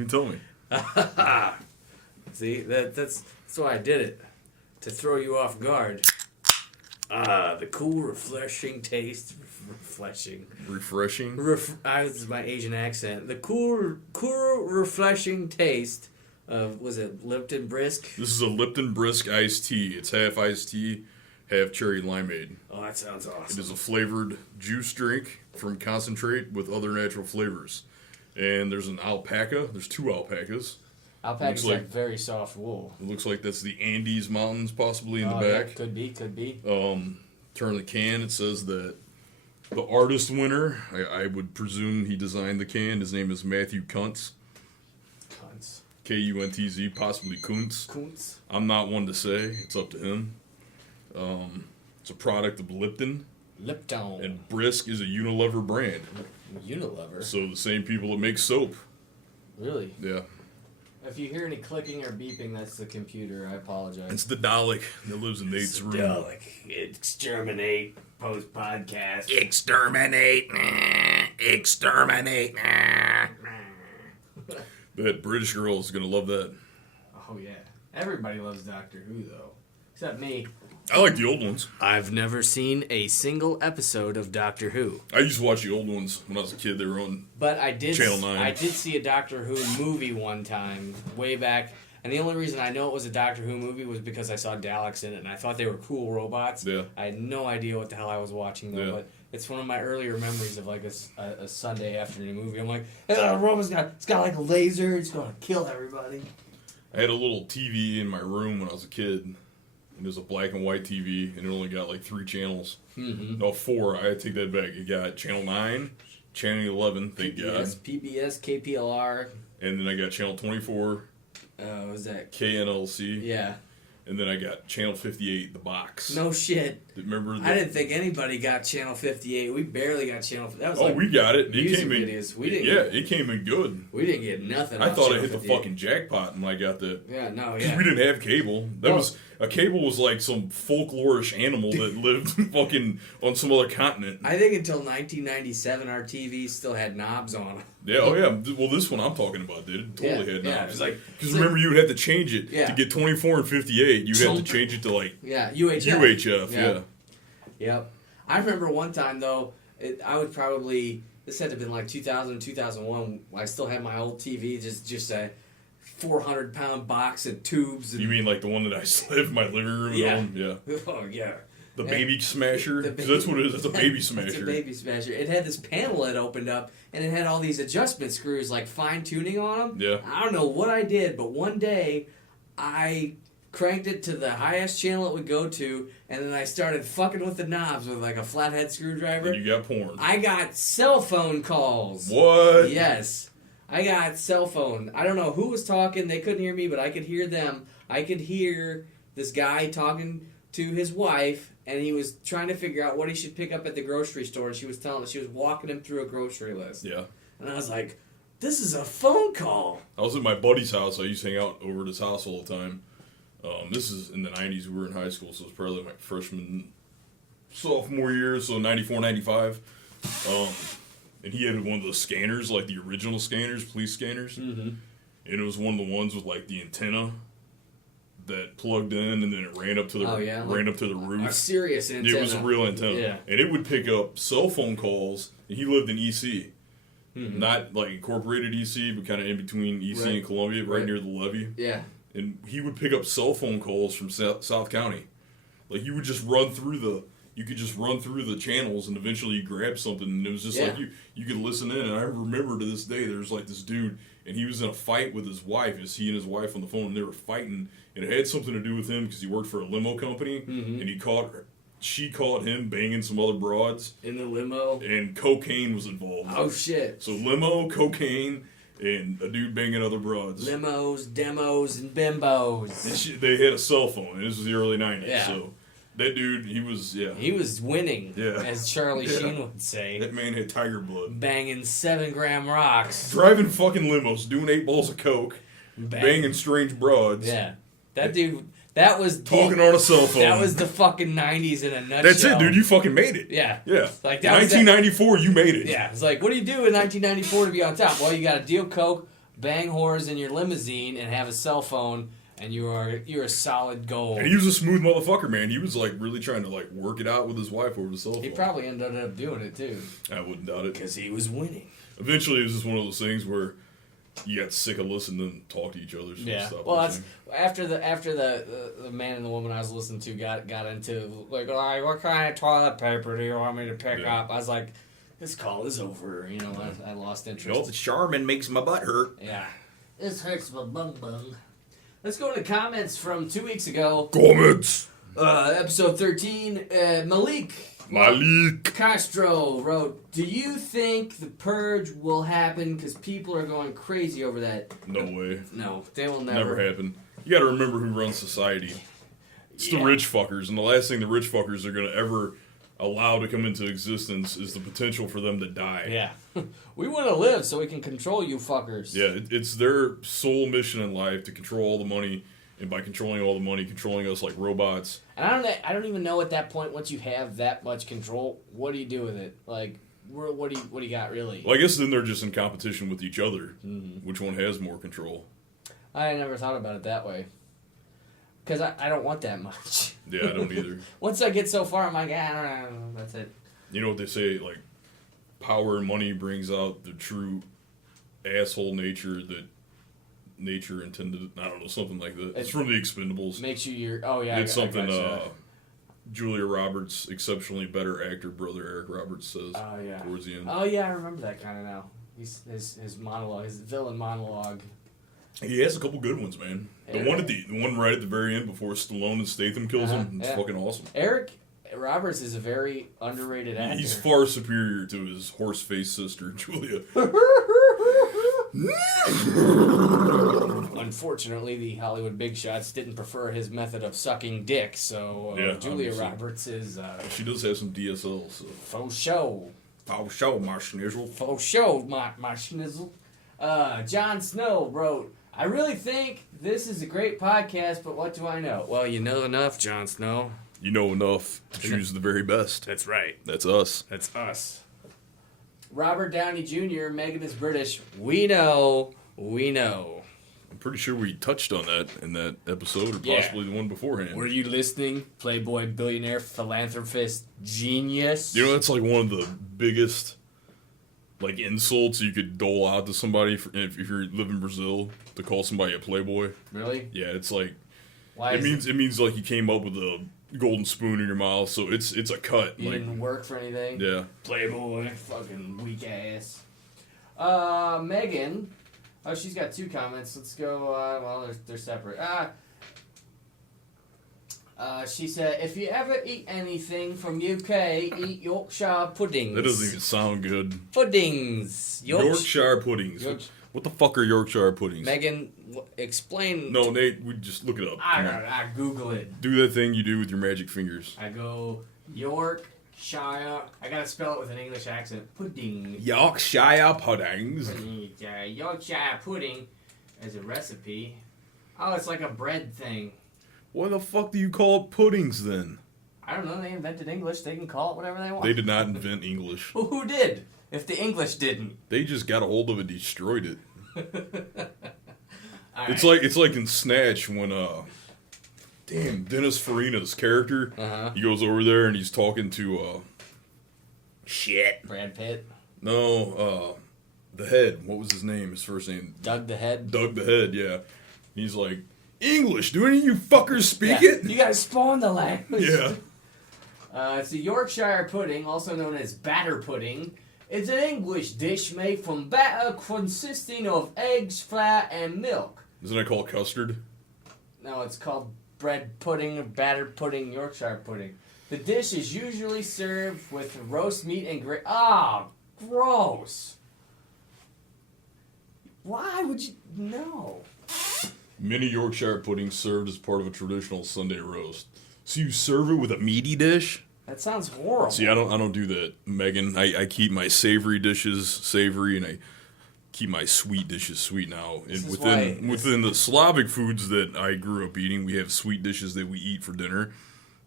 even tell me. See, that's why I did it. To throw you off guard. The cool, refreshing taste. Refreshing. This is my Asian accent. The cool, refreshing taste of, was it Lipton Brisk? This is a Lipton Brisk iced tea. It's half iced tea, half cherry limeade. Oh, that sounds awesome. It is a flavored juice drink from concentrate with other natural flavors. And there's an alpaca. There's 2 alpacas. Alpaca's like very soft wool. It looks like that's the Andes Mountains possibly in the back. Yeah, could be. Turn the can. It says that the artist winner, I would presume he designed the can. His name is Matthew Kuntz. Kuntz, possibly Kuntz. I'm not one to say. It's up to him. It's a product of Lipton. And Brisk is a Unilever brand. Unilever? So the same people that make soap. Really? Yeah. If you hear any clicking or beeping, that's the computer. I apologize. It's the Dalek that lives in Nate's room. Dalek. Exterminate. Post-podcast. Exterminate. That British girl is going to love that. Oh, yeah. Everybody loves Doctor Who, though. Except me. I like the old ones. I've never seen a single episode of Doctor Who. I used to watch the old ones when I was a kid. They were on Channel 9. I did see a Doctor Who movie one time, way back. And the only reason I know it was a Doctor Who movie was because I saw Daleks in it, and I thought they were cool robots. Yeah. I had no idea what the hell I was watching, though. Yeah. But it's one of my earlier memories of like a Sunday afternoon movie. I'm like, hey, the robot's got like a laser. It's going to kill everybody. I had a little TV in my room when I was a kid. It was a black and white TV, and it only got like 3 channels. Mm-hmm. No, 4. I take that back. It got Channel 9, Channel 11, thank God. PBS, KPLR. And then I got Channel 24. What was that? KNLC. Yeah. And then I got Channel 58, the box. No shit. Remember that? I didn't think anybody got Channel 58. We barely got Channel 58. That was we got it. It came in. It came in good. We didn't get nothing. I thought I hit the fucking jackpot when I got that. Yeah, no, Because we didn't have cable. A cable was like some folklorish animal that lived fucking on some other continent. I think until 1997, our TVs still had knobs on them. Yeah, oh yeah. Well, this one I'm talking about did. It totally had knobs. Yeah, it was like... Because remember, you would have to change it. To get 24 and 58, you'd have to change it to like... Yeah, UHF. UHF, yeah. Yep. I remember one time, though, I would probably... This had to have been like 2000, 2001. I still had my old TV, just a 400-pound box of tubes. And, you mean like the one that I still have in my living room? Yeah. Oh, yeah. The baby smasher? Because that's what it is. It's a baby smasher. It's a baby smasher. It had this panel that opened up, and it had all these adjustment screws, like fine-tuning on them. Yeah. I don't know what I did, but one day I cranked it to the highest channel it would go to, and then I started fucking with the knobs with like a flathead screwdriver. And you got porn. I got cell phone calls. What? Yes. I got cell phone. I don't know who was talking. They couldn't hear me, but I could hear them. I could hear this guy talking to his wife, and he was trying to figure out what he should pick up at the grocery store, and she was walking him through a grocery list. Yeah. And I was like, this is a phone call. I was at my buddy's house. I used to hang out over at his house all the time. This is in the 90s. We were in high school, so it was probably my freshman, sophomore year, so 94, 95. And he had one of those scanners, like the original scanners, police scanners. Mm-hmm. And it was one of the ones with like the antenna that plugged in, and then it ran up to the roof. A serious antenna. It was a real antenna. Yeah. And it would pick up cell phone calls, and he lived in EC. Mm-hmm. Not like incorporated EC, but kind of in between EC and Columbia, right near the levee. Yeah. And he would pick up cell phone calls from South County. Like, you would just run through the channels, and eventually you grab something, and it was just like you could listen in. And I remember to this day, there's like this dude, and he was in a fight with his wife. It was he and his wife on the phone, and they were fighting, and it had something to do with him because he worked for a limo company, and she caught him banging some other broads in the limo, and cocaine was involved. Oh shit! So limo, cocaine, and a dude banging other broads. Limos, demos, and bimbos. And they had a cell phone, and this was the early 90s, yeah. So that dude, he was winning, as Charlie Sheen would say. That man had tiger blood. Banging 7-gram rocks. Driving fucking limos, doing 8 balls of coke, banging strange brods. Yeah. That dude, that was... Talking on a cell phone. That was the fucking 90s in a nutshell. That's it, dude. You fucking made it. Yeah. Yeah. Like 1994, you made it. Yeah. It's like, what do you do in 1994 to be on top? Well, you got to deal coke, bang whores in your limousine and have a cell phone, and you're a solid gold. And he was a smooth motherfucker, man. He was like really trying to like work it out with his wife over the cell phone. He probably ended up doing it too. I wouldn't doubt it. Because he was winning. Eventually, it was just one of those things where you got sick of listening and talk to each other. So yeah. Well, that's after the man and the woman I was listening to got into like, what kind of toilet paper do you want me to pick up? I was like, this call is over. You know, I lost interest. Well, the Charmin makes my butt hurt. Yeah. This hurts my bung. Let's go to comments from 2 weeks ago. Comments. Episode 13. Malik Castro wrote, "Do you think the purge will happen? Because people are going crazy over that." No way. No, they will never happen. You got to remember who runs society. It's the rich fuckers, and the last thing the rich fuckers are going to ever allow to come into existence is the potential for them to die. Yeah. We want to live so we can control you fuckers. Yeah, it's their sole mission in life to control all the money, and by controlling all the money, controlling us like robots. And I don't even know at that point, once you have that much control, what do you do with it? Like, what do you got, really? Well, I guess then they're just in competition with each other. Mm-hmm. Which one has more control? I never thought about it that way. Because I don't want that much. Yeah, I don't either. Once I get so far, I'm like, I don't know, that's it. You know what they say, like, power and money brings out the true asshole nature that nature intended. I don't know, something like that. It's from The Expendables. Makes you it's something Julia Roberts' exceptionally better actor brother Eric Roberts says towards the end. Oh yeah, I remember that kind of now. His monologue, his villain monologue. He has a couple good ones, man. The one right at the very end before Stallone and Statham kills him. It's fucking awesome. Eric Roberts is a very underrated actor. He's far superior to his horse-faced sister, Julia. Unfortunately, the Hollywood big shots didn't prefer his method of sucking dick, so Julia Roberts is... she does have some DSL, so... Faux show. Faux show, my schnizzle. Faux show, my schnizzle. John Snow wrote, "I really think this is a great podcast, but what do I know?" Well, you know enough, John Snow. You know enough to choose the very best. That's right. That's us. That's us. Robert Downey Jr., Megan is British. We know. I'm pretty sure we touched on that in that episode, or possibly the one beforehand. Were you listening? Playboy, billionaire, philanthropist, genius. You know, that's like one of the biggest... like insults you could dole out to somebody if you live in Brazil, to call somebody a playboy. Really? Yeah, it's like it means like you came up with a golden spoon in your mouth, so it's a cut. You didn't work for anything? Yeah. Playboy, fucking weak ass. Megan, she's got 2 comments. Let's go. Well, they're separate. She said, "If you ever eat anything from UK, eat Yorkshire puddings." That doesn't even sound good. Puddings. Yorkshire puddings. What the fuck are Yorkshire puddings? Megan, explain. No, Nate, we just look it up. I Google it. Do that thing you do with your magic fingers. I go, Yorkshire. I gotta spell it with an English accent. Pudding. Yorkshire puddings. Yorkshire pudding as a recipe. Oh, it's like a bread thing. Why the fuck do you call it puddings then? I don't know. They invented English. They can call it whatever they want. They did not invent English. Well, who did? If the English didn't. They just got a hold of it and destroyed it. It's like in Snatch when Dennis Farina's character, he goes over there and he's talking to Brad Pitt. No, the head. What was his name? His first name? Doug the Head. Doug the Head. Yeah. He's like, English. Do any of you fuckers speak it? You gotta spawn the language. Yeah. It's a Yorkshire pudding, also known as batter pudding. It's an English dish made from batter consisting of eggs, flour, and milk. Isn't it called custard? No, it's called bread pudding, batter pudding, Yorkshire pudding. The dish is usually served with roast meat and gravy. Ah, gross. Why would you... No. Many Yorkshire puddings served as part of a traditional Sunday roast. So you serve it with a meaty dish? That sounds horrible. See, I don't do that, Megan. I keep my savory dishes savory, and I keep my sweet dishes sweet now. And within the Slavic foods that I grew up eating, we have sweet dishes that we eat for dinner,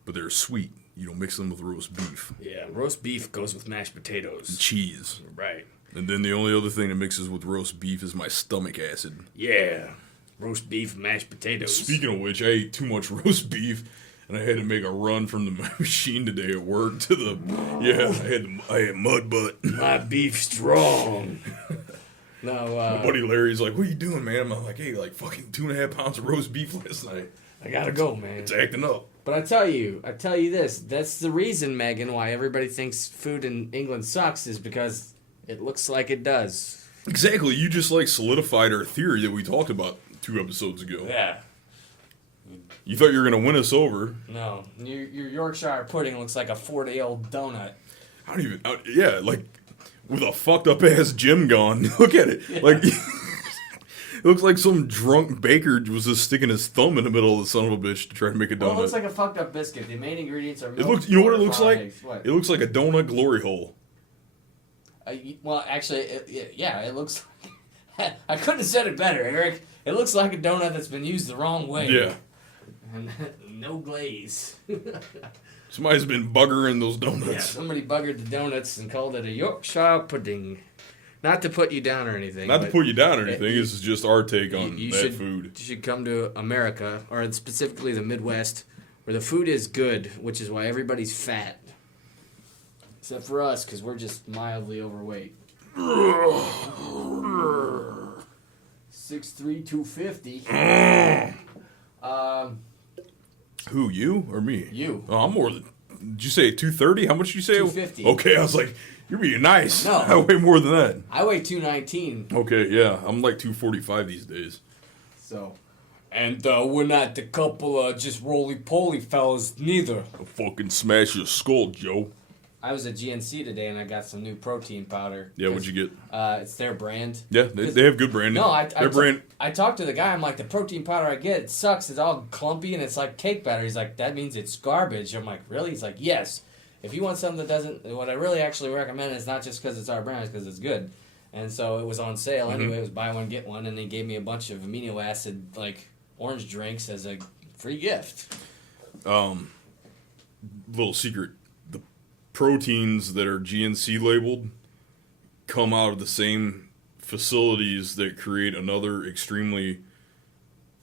but they're sweet. You don't mix them with roast beef. Yeah, roast beef goes with mashed potatoes. And cheese. Right. And then the only other thing that mixes with roast beef is my stomach acid. Yeah. Roast beef, mashed potatoes. Speaking of which, I ate too much roast beef, and I had to make a run from the machine today at work to the. Yeah, I had mud butt. My beef strong. No, my buddy Larry's like, "What are you doing, man?" I'm like, "Hey, like fucking 2.5 pounds of roast beef last night. I gotta go, man. It's acting up." But I tell you this. That's the reason, Megan, why everybody thinks food in England sucks is because it looks like it does. Exactly. You just like solidified our theory that we talked about 2 episodes ago. Yeah. You thought you were gonna win us over. No, your Yorkshire pudding looks like a 4-day-old donut. I don't even. Yeah, like with a fucked up ass gym gone. Look at it. Yeah. Like. It looks like some drunk baker was just sticking his thumb in the middle of the son of a bitch to try to make a donut. Well, it looks like a fucked up biscuit. The main ingredients are milk. It looks. You know what it looks like? It looks like a donut glory hole. Well, actually, it looks. I couldn't have said it better, Eric. It looks like a donut that's been used the wrong way. Yeah. And no glaze. Somebody's been buggering those donuts. Yeah, somebody buggered the donuts and called it a Yorkshire pudding. Not to put you down or anything. Not to put you down or anything. This is just our take on that food. You should come to America, or specifically the Midwest, where the food is good, which is why everybody's fat. Except for us, because we're just mildly overweight. 6'3", 250. Who, you or me? You. Oh, I'm more than... Did you say 230? How much did you say? 250. Okay, I was like... You're being nice. No. I weigh more than that. I weigh 219. Okay, yeah. I'm like 245 these days. So. And we're not the couple of just roly-poly fellas, neither. I'll fucking smash your skull, Joe. I was at GNC today, and I got some new protein powder. Yeah, what'd you get? It's their brand. Yeah, they have good branding. No, I talked to the guy. I'm like, the protein powder I get, it sucks. It's all clumpy, and it's like cake batter. He's like, that means it's garbage. I'm like, really? He's like, yes. If you want something that doesn't, what I really actually recommend is not just because it's our brand, it's because it's good. And so it was on sale anyway. It was buy one, get one, and they gave me a bunch of amino acid, like, orange drinks as a free gift. Little secret. The proteins that are GNC labeled come out of the same facilities that create another extremely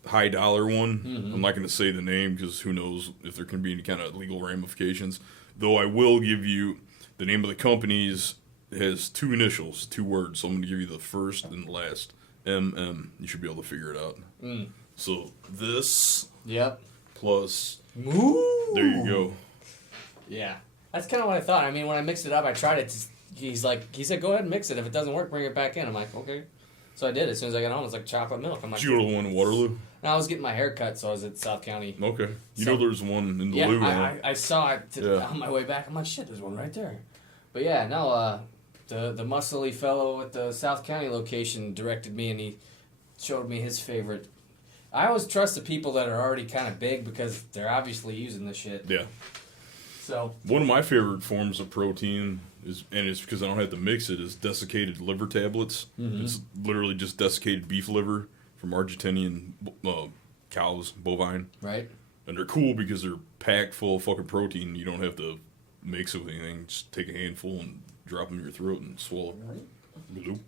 high dollar one. Mm-hmm. I'm not going to say the name because who knows if there can be any kind of legal ramifications. Though I will give you the name of the company's has 2 initials, 2 words. So I'm going to give you the first and the last. MM. You should be able to figure it out. Mm. So this. Yep. Plus. Ooh. There you go. Yeah. That's kind of what I thought. I mean, when I mixed it up, I tried it. He said, go ahead and mix it. If it doesn't work, bring it back in. I'm like, okay. So I did. As soon as I got home, it was like chocolate milk. I'm like, did you go to the one in Waterloo? No, I was getting my hair cut, so I was at South County. Okay. You know there's one in the Lou. I saw it on my way back. I'm like, shit, there's one right there. But yeah, no, the muscly fellow at the South County location directed me, and he showed me his favorite. I always trust the people that are already kind of big because they're obviously using the shit. Yeah. So one of my favorite forms of protein is, and it's because I don't have to mix it, is desiccated liver tablets. Mm-hmm. It's literally just desiccated beef liver from Argentinian cows, bovine. Right. And they're cool because they're packed full of fucking protein. You don't have to mix it with anything. Just take a handful and drop them in your throat and swallow. Right. Bloop.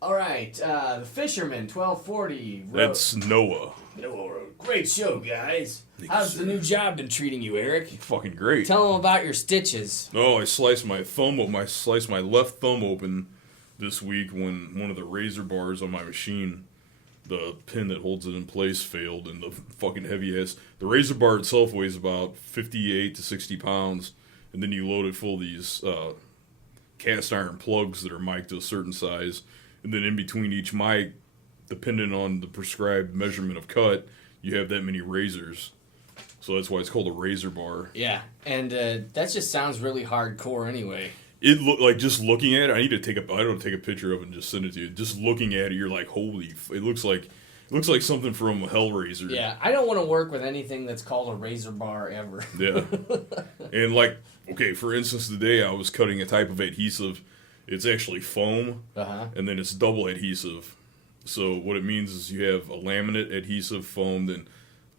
All right, The Fisherman, 1240. That's Noah. Noah Road. Great show, guys. How's the new job been treating you, Eric? Fucking great. Tell them about your stitches. Oh, I sliced my left thumb open this week when one of the razor bars on my machine, the pin that holds it in place, failed, and the fucking heavy ass. The razor bar itself weighs about 58 to 60 pounds, and then you load it full of these cast iron plugs that are mic'd to a certain size. And then in between each mic, depending on the prescribed measurement of cut, you have that many razors. So that's why it's called a razor bar. Yeah, and that just sounds really hardcore anyway. It just looking at it, I don't take a picture of it and just send it to you. Just looking at it, you're like, holy, it looks like something from Hellraiser. Yeah, I don't want to work with anything that's called a razor bar ever. Yeah. And okay, for instance, today I was cutting a type of adhesive. It's actually foam, and then it's double adhesive. So what it means is you have a laminate, adhesive, foam, then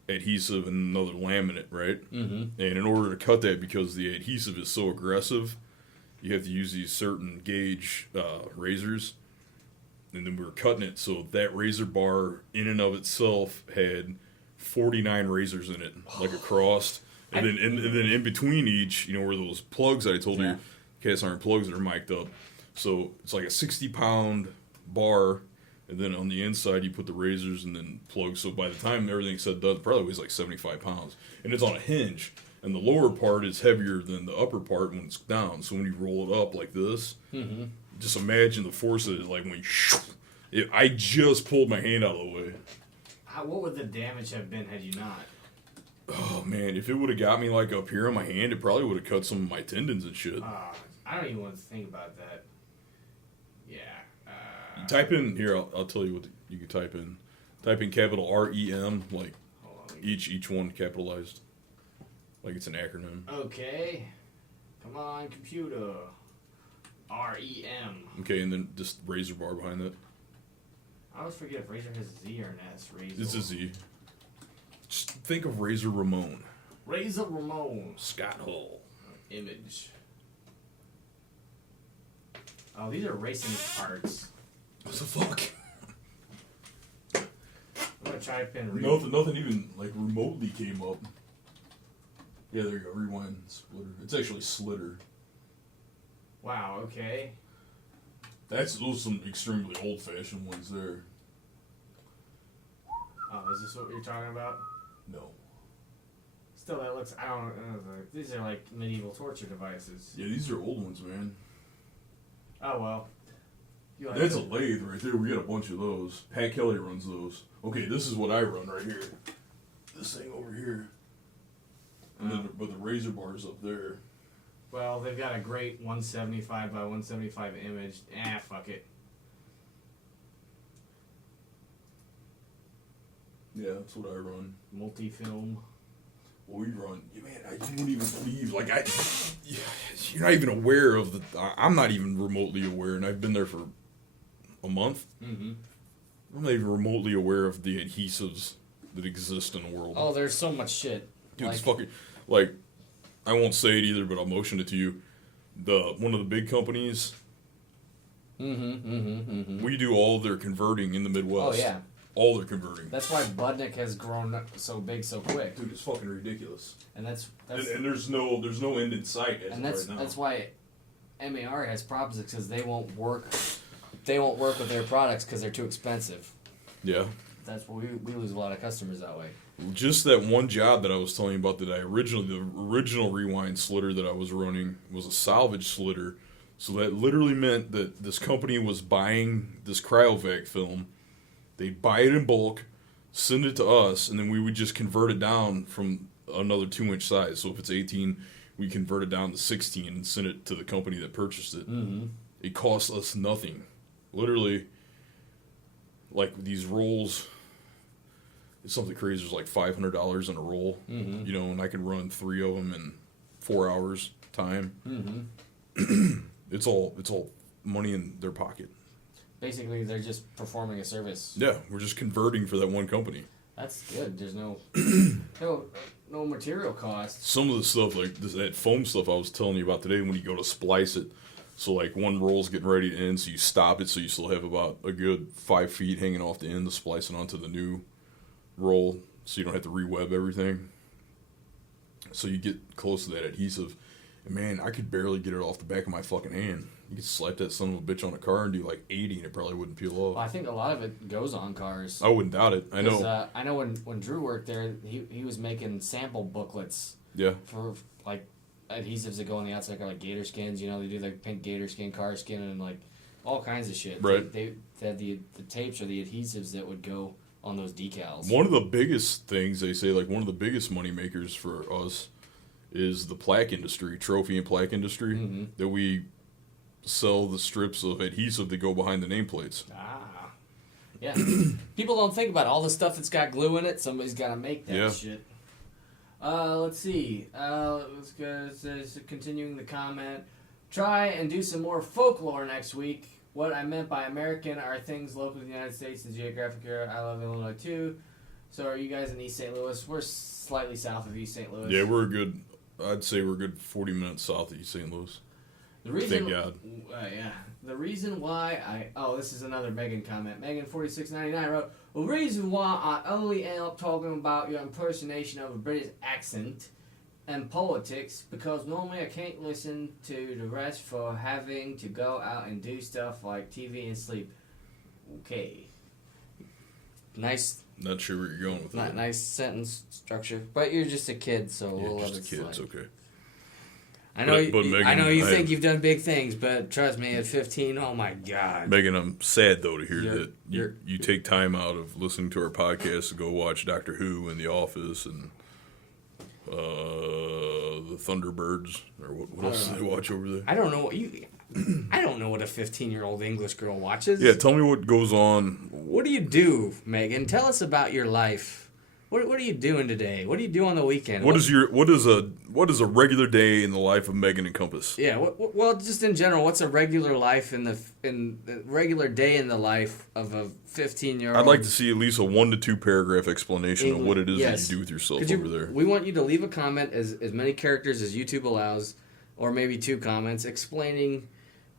adhesive, and another laminate, right? Mm-hmm. And in order to cut that, because the adhesive is so aggressive, you have to use these certain gauge razors. And then we were cutting it, so that razor bar in and of itself had 49 razors in it, like across. And then in between each, where those plugs I told you, cast iron plugs that are mic'd up. So it's like a 60-pound bar, and then on the inside you put the razors and then plugs. So by the time everything's said and done, it probably weighs like 75 pounds. And it's on a hinge. And the lower part is heavier than the upper part when it's down. So when you roll it up like this, just imagine the force of it. Like when I just pulled my hand out of the way. What would the damage have been had you not? Oh, man. If it would have got me like up here on my hand, it probably would have cut some of my tendons and shit. I don't even want to think about that. Yeah. You type in, here, I'll tell you what you can type in. Type in capital REM, like each one capitalized. Like it's an acronym. Okay. Come on, computer. REM. Okay, and then just razor bar behind that. I always forget if razor has a Z or an S. Razor. It's a Z. Just think of Razor Ramon. Razor Ramon. Scott Hall. Image. Oh, these are racing parts. What the fuck? I'm gonna type in. Nothing even like remotely came up. Yeah, there you go. Rewind splitter. It's actually slitter. Wow. Okay. Those are some extremely old-fashioned ones there. Oh, is this what you're talking about? No. Still, that looks. I don't know. These are like medieval torture devices. Yeah, these are old ones, man. Oh well. That's a lathe right there. We got a bunch of those. Pat Kelly runs those. Okay, this is what I run right here. This thing over here. And then, but the razor bar's up there. Well, they've got a great 175 by 175 image. Fuck it. Yeah, that's what I run. Multi-film. Well, we run. Man, I wouldn't even believe. Like, you're not even aware of the. I'm not even remotely aware, and I've been there for a month. Mm-hmm. I'm not even remotely aware of the adhesives that exist in the world. Oh, there's so much shit. Dude, it's fucking. Like, I won't say it either, but I'll motion it to you. One of the big companies. We do all of their converting in the Midwest. Oh, yeah. All their converting. That's why Budnick has grown so big so quick. Dude, it's fucking ridiculous. And that's and there's no end in sight as of right now. That's why MAR has problems, because they won't work with their products because they're too expensive. Yeah. That's why we lose a lot of customers that way. Just that one job that I was telling you about that the original rewind slitter that I was running was a salvage slitter. So that literally meant that this company was buying this cryovac film. They'd buy it in bulk, send it to us, and then we would just convert it down from another 2-inch size. So if it's 18, we convert it down to 16 and send it to the company that purchased it. Mm-hmm. It cost us nothing. Literally, like these rolls, it's something crazy. There's like $500 in a roll, and I can run 3 of them in 4 hours time. Mm-hmm. It's all money in their pocket. Basically, they're just performing a service. Yeah, we're just converting for that one company. That's good. There's no material cost. Some of the stuff, like that foam stuff I was telling you about today, when you go to splice it, so like one roll's getting ready to end, so you stop it, so you still have about a good 5 feet hanging off the end to splice it onto the new roll, so you don't have to re-web everything. So you get close to that adhesive, and man, I could barely get it off the back of my fucking hand. You could slap that son of a bitch on a car and do like 80 and it probably wouldn't peel off. Well, I think a lot of it goes on cars. I wouldn't doubt it. I know. I know when Drew worked there, he was making sample booklets. Yeah. For like adhesives that go on the outside, like gator skins. They do like pink gator skin, car skin, and like all kinds of shit. Right. They had the tapes or the adhesives that would go on those decals. One of the biggest things they say, like one of the biggest money makers for us, is the plaque industry, trophy and plaque industry, that we sell the strips of adhesive that go behind the nameplates. Yeah. People don't think about all the stuff that's got glue in it. Somebody's got to make that shit. Let's see. Let's go. Continuing the comment. Try and do some more folklore next week. What I meant by American are things local to the United States, the geographic area. I love Illinois too. So are you guys in East St. Louis? We're slightly south of East St. Louis. Yeah, I'd say we're a good 40 minutes south of East St. Louis. The reason, Thank God. Yeah. The reason why this is another Megan comment. Megan4699 wrote, the reason why I only end up talking about your impersonation of a British accent and politics, because normally I can't listen to the rest for having to go out and do stuff like TV and sleep. Okay. Nice. Not sure where you're going with that. Nice sentence structure. But you're just a kid, so we'll let it slide. It's okay. I know, Megan, I know you think you've done big things, but trust me, at 15, oh my God. Megan, I'm sad, though, to hear that you take time out of listening to our podcast to go watch Doctor Who and The Office and the Thunderbirds, or what else do they watch over there? I don't know what I don't know what a 15-year-old English girl watches. Yeah, tell me what goes on. What do you do, Megan? Tell us about your life. What are you doing today? What do you do on the weekend? What is a regular day in the life of Megan encompass? Yeah, well, just in general, what's a regular life in the regular day in the life of a 15-year-old? I'd like to see at least a 1 to 2 paragraph explanation of what it is that you do with yourself over there. We want you to leave a comment, as many characters as YouTube allows, or maybe 2 comments explaining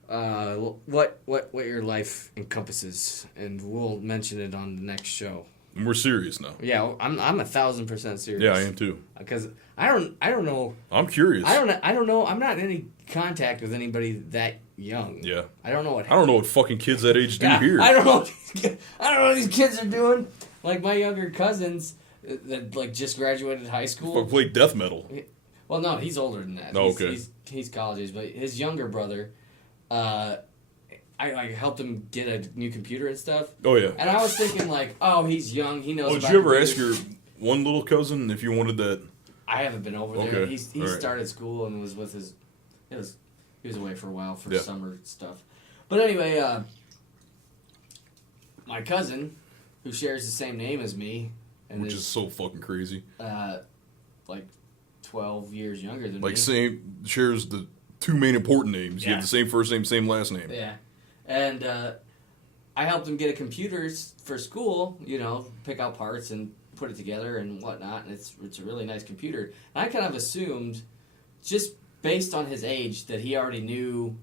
what your life encompasses, and we'll mention it on the next show. And we're serious now. Yeah, I'm 1,000% serious. Yeah, I am too. Because I don't know. I'm curious. I don't know. I'm not in any contact with anybody that young. Yeah. I don't know what. I don't know what fucking kids that age do here. I don't know. I don't know what these kids are doing. Like my younger cousins that like just graduated high school. Play death metal. Well, no, he's older than that. Oh, okay. He's college age, but his younger brother. I helped him get a new computer and stuff. Oh, yeah. And I was thinking, like, oh, he's young. He knows about did you ever ask your one little cousin if you wanted that? I haven't been over there. Okay. He started school and was with his... He was away for a while for summer stuff. But anyway, my cousin, who shares the same name as me... Which is so fucking crazy. Like 12 years younger than me. Like, shares the 2 main important names. You have the same first name, same last name. Yeah. And I helped him get a computer for school, pick out parts and put it together and whatnot. And it's a really nice computer. And I kind of assumed, just based on his age, that he already knew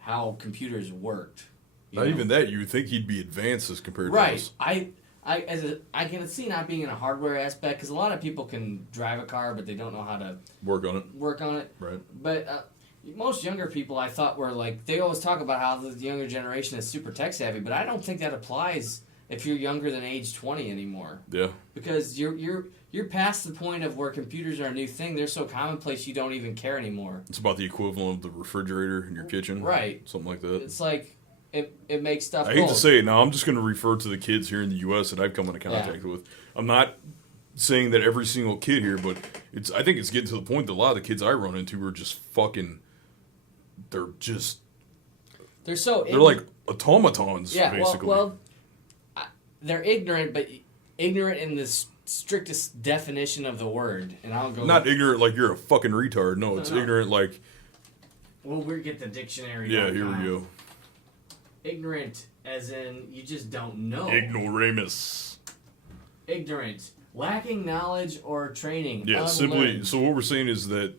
how computers worked. Not even that. You would think he'd be advanced as compared to us. Right. I can see not being in a hardware aspect, because a lot of people can drive a car, but they don't know how to work on it. Right. But... most younger people, I thought, were like, they always talk about how the younger generation is super tech savvy, but I don't think that applies if you're younger than age 20 anymore. Yeah. Because you're past the point of where computers are a new thing. They're so commonplace you don't even care anymore. It's about the equivalent of the refrigerator in your kitchen. Right. Something like that. It's like, it makes stuff I hate to say it now, I'm just going to refer to the kids here in the U.S. that I've come into contact with. I'm not saying that every single kid here, but I think it's getting to the point that a lot of the kids I run into are just fucking... They're like automatons, basically. Well, they're ignorant, but ignorant in the strictest definition of the word. And I'll go... Not ignorant like you're a fucking retard. No, it's ignorant like... Well, we'll get the dictionary. Yeah, here we go. Ignorant as in you just don't know. Ignoramus. Ignorant. Lacking knowledge or training. Yeah, simply... So what we're saying is that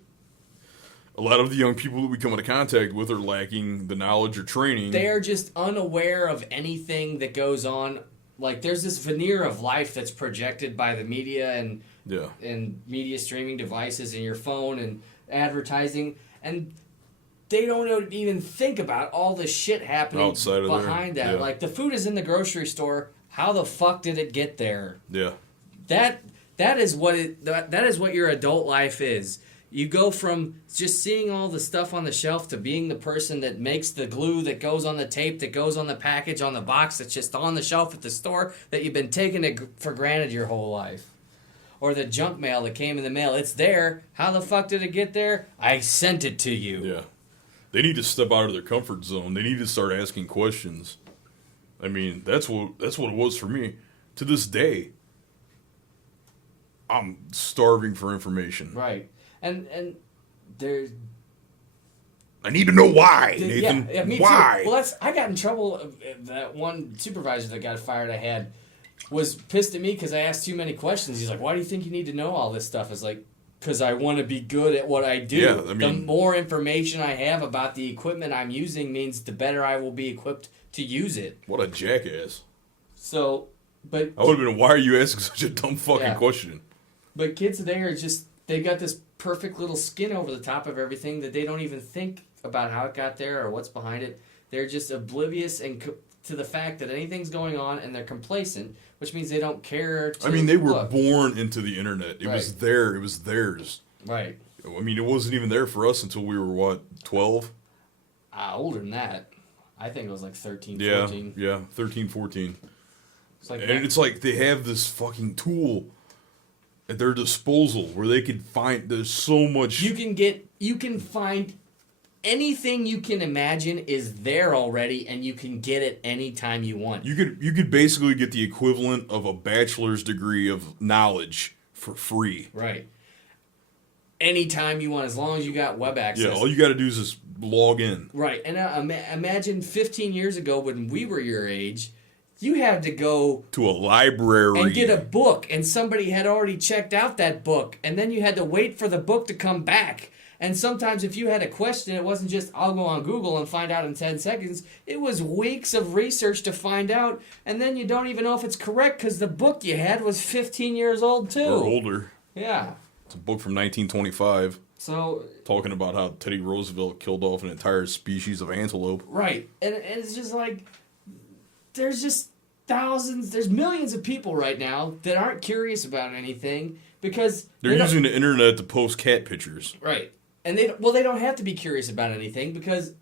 a lot of the young people that we come into contact with are lacking the knowledge or training. They are just unaware of anything that goes on. Like, there's this veneer of life that's projected by the media and media streaming devices and your phone and advertising, and they don't even think about all the shit happening outside of behind that. Yeah. Like, the food is in the grocery store. How the fuck did it get there? Yeah. That is what your adult life is. You go from just seeing all the stuff on the shelf to being the person that makes the glue that goes on the tape, that goes on the package, on the box that's just on the shelf at the store that you've been taking for granted your whole life. Or the junk mail that came in the mail. It's there. How the fuck did it get there? I sent it to you. Yeah. They need to step out of their comfort zone. They need to start asking questions. I mean, that's what it was for me. To this day, I'm starving for information. Right. And there's... I need to know why, Nathan. Yeah, me why? Too. Well, I got in trouble. That one supervisor that got fired I had was pissed at me because I asked too many questions. He's like, why do you think you need to know all this stuff? It's like, because I want to be good at what I do. Yeah, I mean, the more information I have about the equipment I'm using means the better I will be equipped to use it. What a jackass. So, but... I would have been, why are you asking such a dumb fucking question? But kids today are just, they got this perfect little skin over the top of everything that they don't even think about how it got there or what's behind it. They're just oblivious to the fact that anything's going on, and they're complacent, which means they don't care to they were look. born into the internet. It was there. It was theirs. Right. I mean, it wasn't even there for us until we were, 12? Older than that. I think it was like 13, 14. Yeah, 13, 14. It's like they have this fucking tool at their disposal where they can find, there's so much... You can find anything you can imagine is there already, and you can get it anytime you want. You could basically get the equivalent of a bachelor's degree of knowledge for free. Right. Anytime you want, as long as you got web access. Yeah, all you got to do is just log in. Right, and imagine 15 years ago when we were your age, you had to go to a library and get a book, and somebody had already checked out that book, and then you had to wait for the book to come back. And sometimes if you had a question, it wasn't just, I'll go on Google and find out in 10 seconds. It was weeks of research to find out, and then you don't even know if it's correct because the book you had was 15 years old, too. Or older. Yeah. It's a book from 1925. So... talking about how Teddy Roosevelt killed off an entire species of antelope. Right. And it's just like, there's just there's millions of people right now that aren't curious about anything because... They're using the internet to post cat pictures. Right. And they don't have to be curious about anything because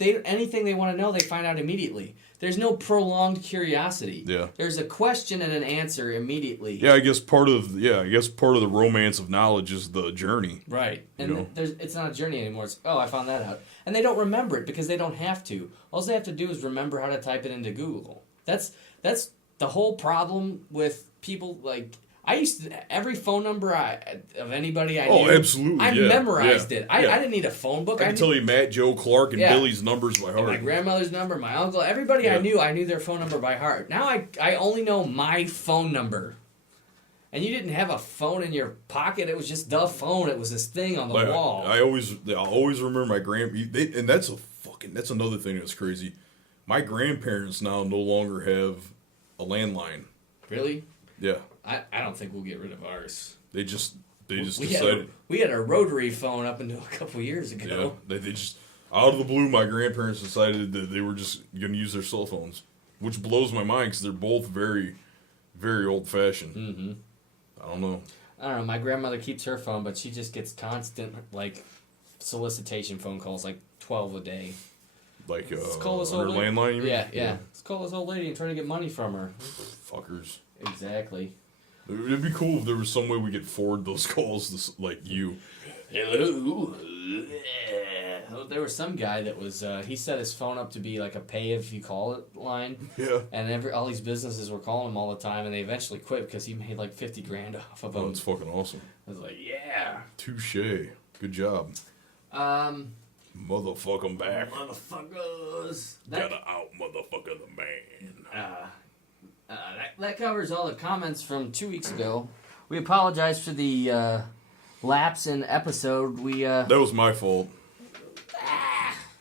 anything they want to know, they find out immediately. There's no prolonged curiosity. Yeah. There's a question and an answer immediately. Yeah, I guess part of the romance of knowledge is the journey. Right. And it's not a journey anymore. It's, I found that out. And they don't remember it because they don't have to. All they have to do is remember how to type it into Google. That's the whole problem with people like... I used to, every phone number of anybody I knew. Oh, absolutely. I memorized it. I Yeah. didn't need a phone book. I can tell you Matt, Joe, Clark, and Billy's numbers by heart. And my grandmother's number, my uncle, everybody I knew their phone number by heart. Now I only know my phone number. And you didn't have a phone in your pocket. It was just the phone. It was this thing on the wall. I always remember my and that's another thing that's crazy. My grandparents now no longer have a landline. Really? Yeah. I don't think we'll get rid of ours. They just decided. We had a rotary phone up until a couple years ago. Yeah, they just, out of the blue, my grandparents decided that they were just going to use their cell phones, which blows my mind because they're both very, very old-fashioned. Mm-hmm. I don't know. My grandmother keeps her phone, but she just gets constant, solicitation phone calls, 12 a day. Let's call this on her landline, you mean? Yeah. Let's call this old lady and try to get money from her. Fuckers. Exactly. It'd be cool if there was some way we could forward those calls to, you. Hello. There was some guy that was, he set his phone up to be a pay-if-you-call-it line. Yeah. And all these businesses were calling him all the time, and they eventually quit because he made $50,000 off of them. Oh, that's fucking awesome. I was like, yeah. Touche. Good job. Motherfuck 'em back. Motherfuckers. Gotta out motherfucker the man. That covers all the comments from 2 weeks ago. We apologize for the lapse in episode. That was my fault.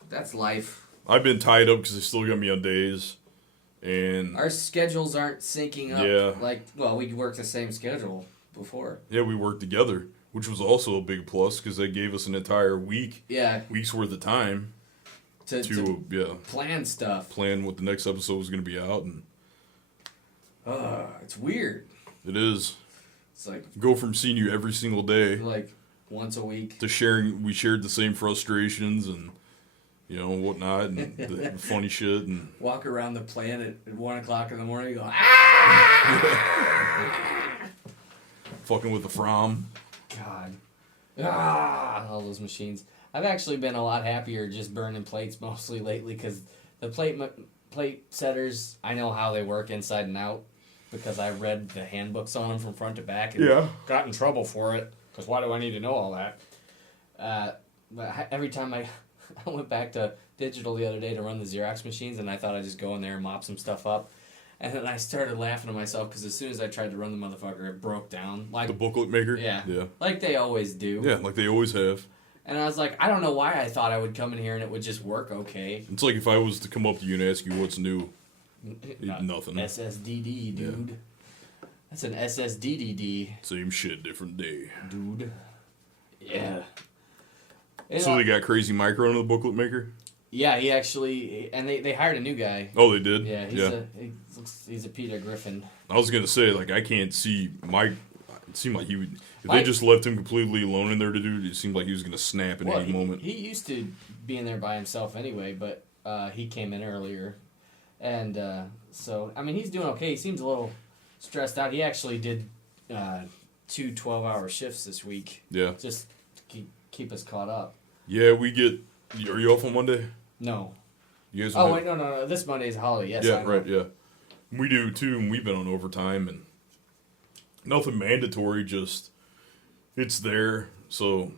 That's life. I've been tied up because they still got me on days. And our schedules aren't syncing up. Yeah. We worked the same schedule before. Yeah, we worked together, which was also a big plus because they gave us an entire week's worth of time to plan stuff. Plan what the next episode was going to be out. And it's weird. It is. It's like go from seeing you every single day, once a week, to sharing. We shared the same frustrations and whatnot, and the funny shit, and walk around the plant at 1 o'clock in the morning, going fucking with the Fromm. God, all those machines. I've actually been a lot happier just burning plates mostly lately because the plate setters, I know how they work inside and out because I read the handbooks on them from front to back and got in trouble for it because why do I need to know all that? But every time I went back to digital the other day to run the Xerox machines and I thought I'd just go in there and mop some stuff up. And then I started laughing to myself because as soon as I tried to run the motherfucker, it broke down. Like the booklet maker? Yeah. Yeah. Like they always do. Yeah, like they always have. And I was like, I don't know why I thought I would come in here and it would just work okay. It's like if I was to come up to you and ask you what's new. Nothing. SSDD, dude. Yeah. That's an SSDDD. Same shit, different day. Dude. Yeah. So they got Crazy Micro into the booklet maker? Yeah, he actually... And they hired a new guy. Oh, they did? Yeah, he's a Peter Griffin. I was going to say, like, I can't see Mike... It seemed like he would... If they just left him completely alone in there to do it, it seemed like he was going to snap at any moment. He used to be in there by himself anyway, but he came in earlier. And so, I mean, he's doing okay. He seems a little stressed out. He actually did 2 12-hour shifts this week. Yeah. Just to keep us caught up. Yeah, we get... Are you off on Monday? No. You guys wait, no. This Monday's a holiday. Yes, yeah, right, yeah. We do, too, and we've been on overtime, and nothing mandatory, just... It's there, so...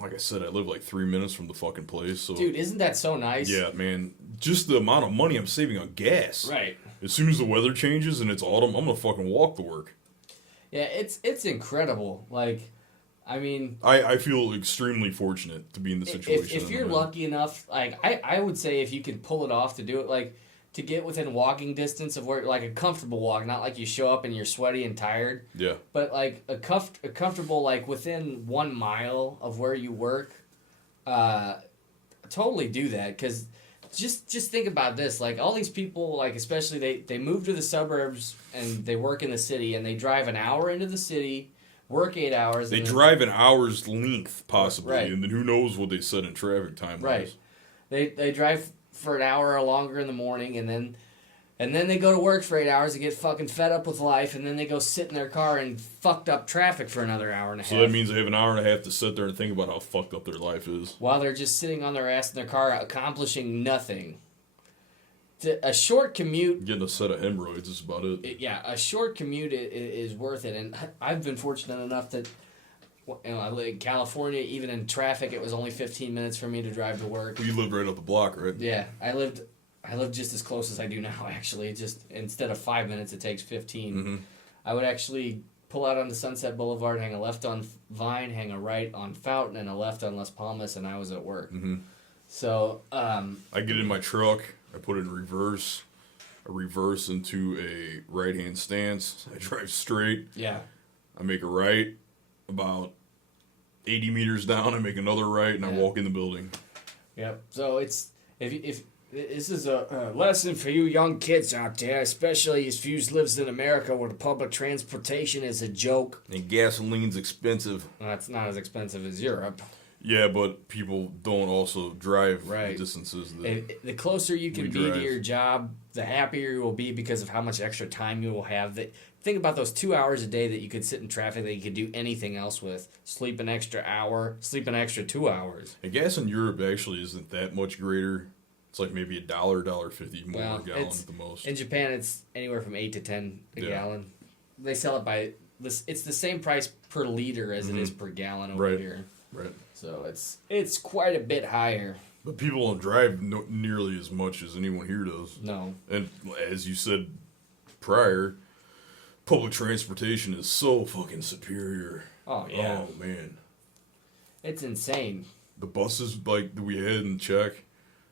Like I said, I live like 3 minutes from the fucking place, so... Dude, isn't that so nice? Yeah, man. Just the amount of money I'm saving on gas. Right. As soon as the weather changes and it's autumn, I'm gonna fucking walk to work. Yeah, it's incredible. Like, I mean... I feel extremely fortunate to be in the situation. If you're lucky enough, like, I would say if you can pull it off to do it, like, to get within walking distance of where, like, a comfortable walk, not like you show up and you're sweaty and tired. Yeah. But, like, a comfortable, like, within 1 mile of where you work, totally do that, because... Just think about this. Like, all these people, like, especially they move to the suburbs and they work in the city and they drive an hour into the city, work 8 hours. They drive an hour's length, possibly, right. And then who knows what they set in traffic time. Right. They drive for an hour or longer in the morning and then they go to work for 8 hours and get fucking fed up with life, and then they go sit in their car in fucked up traffic for another hour and a half. So that means they have an hour and a half to sit there and think about how fucked up their life is. While they're just sitting on their ass in their car accomplishing nothing. A short commute... Getting a set of hemorrhoids is about it. Yeah, a short commute is worth it. And I've been fortunate enough that, I live in California, even in traffic, it was only 15 minutes for me to drive to work. You lived right up the block, right? Yeah, I lived just as close as I do now, actually. Just instead of 5 minutes, it takes 15. Mm-hmm. I would actually pull out onto Sunset Boulevard, hang a left on Vine, hang a right on Fountain, and a left on Las Palmas, and I was at work. Mm-hmm. So, I get in my truck, I put it in reverse, I reverse into a right-hand stance, I drive straight. Yeah. I make a right, about 80 meters down, I make another right, and I walk in the building. Yep. So it's if this is a lesson for you young kids out there, especially if you lives in America where the public transportation is a joke. And gasoline's expensive. Well, it's not as expensive as Europe. Yeah, but people don't also drive right. the distances. The closer you can be to your job, the happier you will be because of how much extra time you will have. Think about those 2 hours a day that you could sit in traffic that you could do anything else with. Sleep an extra hour, sleep an extra 2 hours. And gas in Europe actually isn't that much greater. It's like maybe $1.50 more a gallon at the most. In Japan, it's anywhere from 8 to 10 a gallon. They sell it by this. It's the same price per liter as it is per gallon over here. Right. So it's quite a bit higher. But people don't drive nearly as much as anyone here does. No. And as you said prior, public transportation is so fucking superior. Oh yeah. Oh man. It's insane. The buses like that we had in Czech.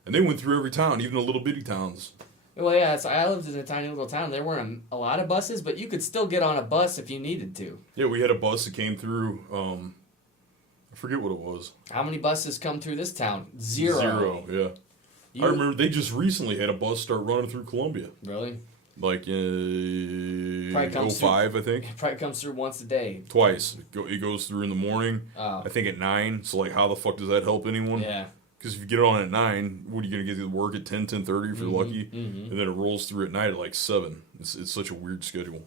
And they went through every town, even the little bitty towns. Well, yeah, so I lived in a tiny little town. There weren't a lot of buses, but you could still get on a bus if you needed to. Yeah, we had a bus that came through, I forget what it was. How many buses come through this town? Zero, yeah. I remember they just recently had a bus start running through Columbia. Really? Like in 05, I think. It probably comes through once a day. Twice. It goes through in the morning, I think at 9. So, like, how the fuck does that help anyone? Yeah. Because if you get on at 9, what are you going to get to work at 10, 10:30 if you're lucky? Mm-hmm. And then it rolls through at night at like 7. It's such a weird schedule.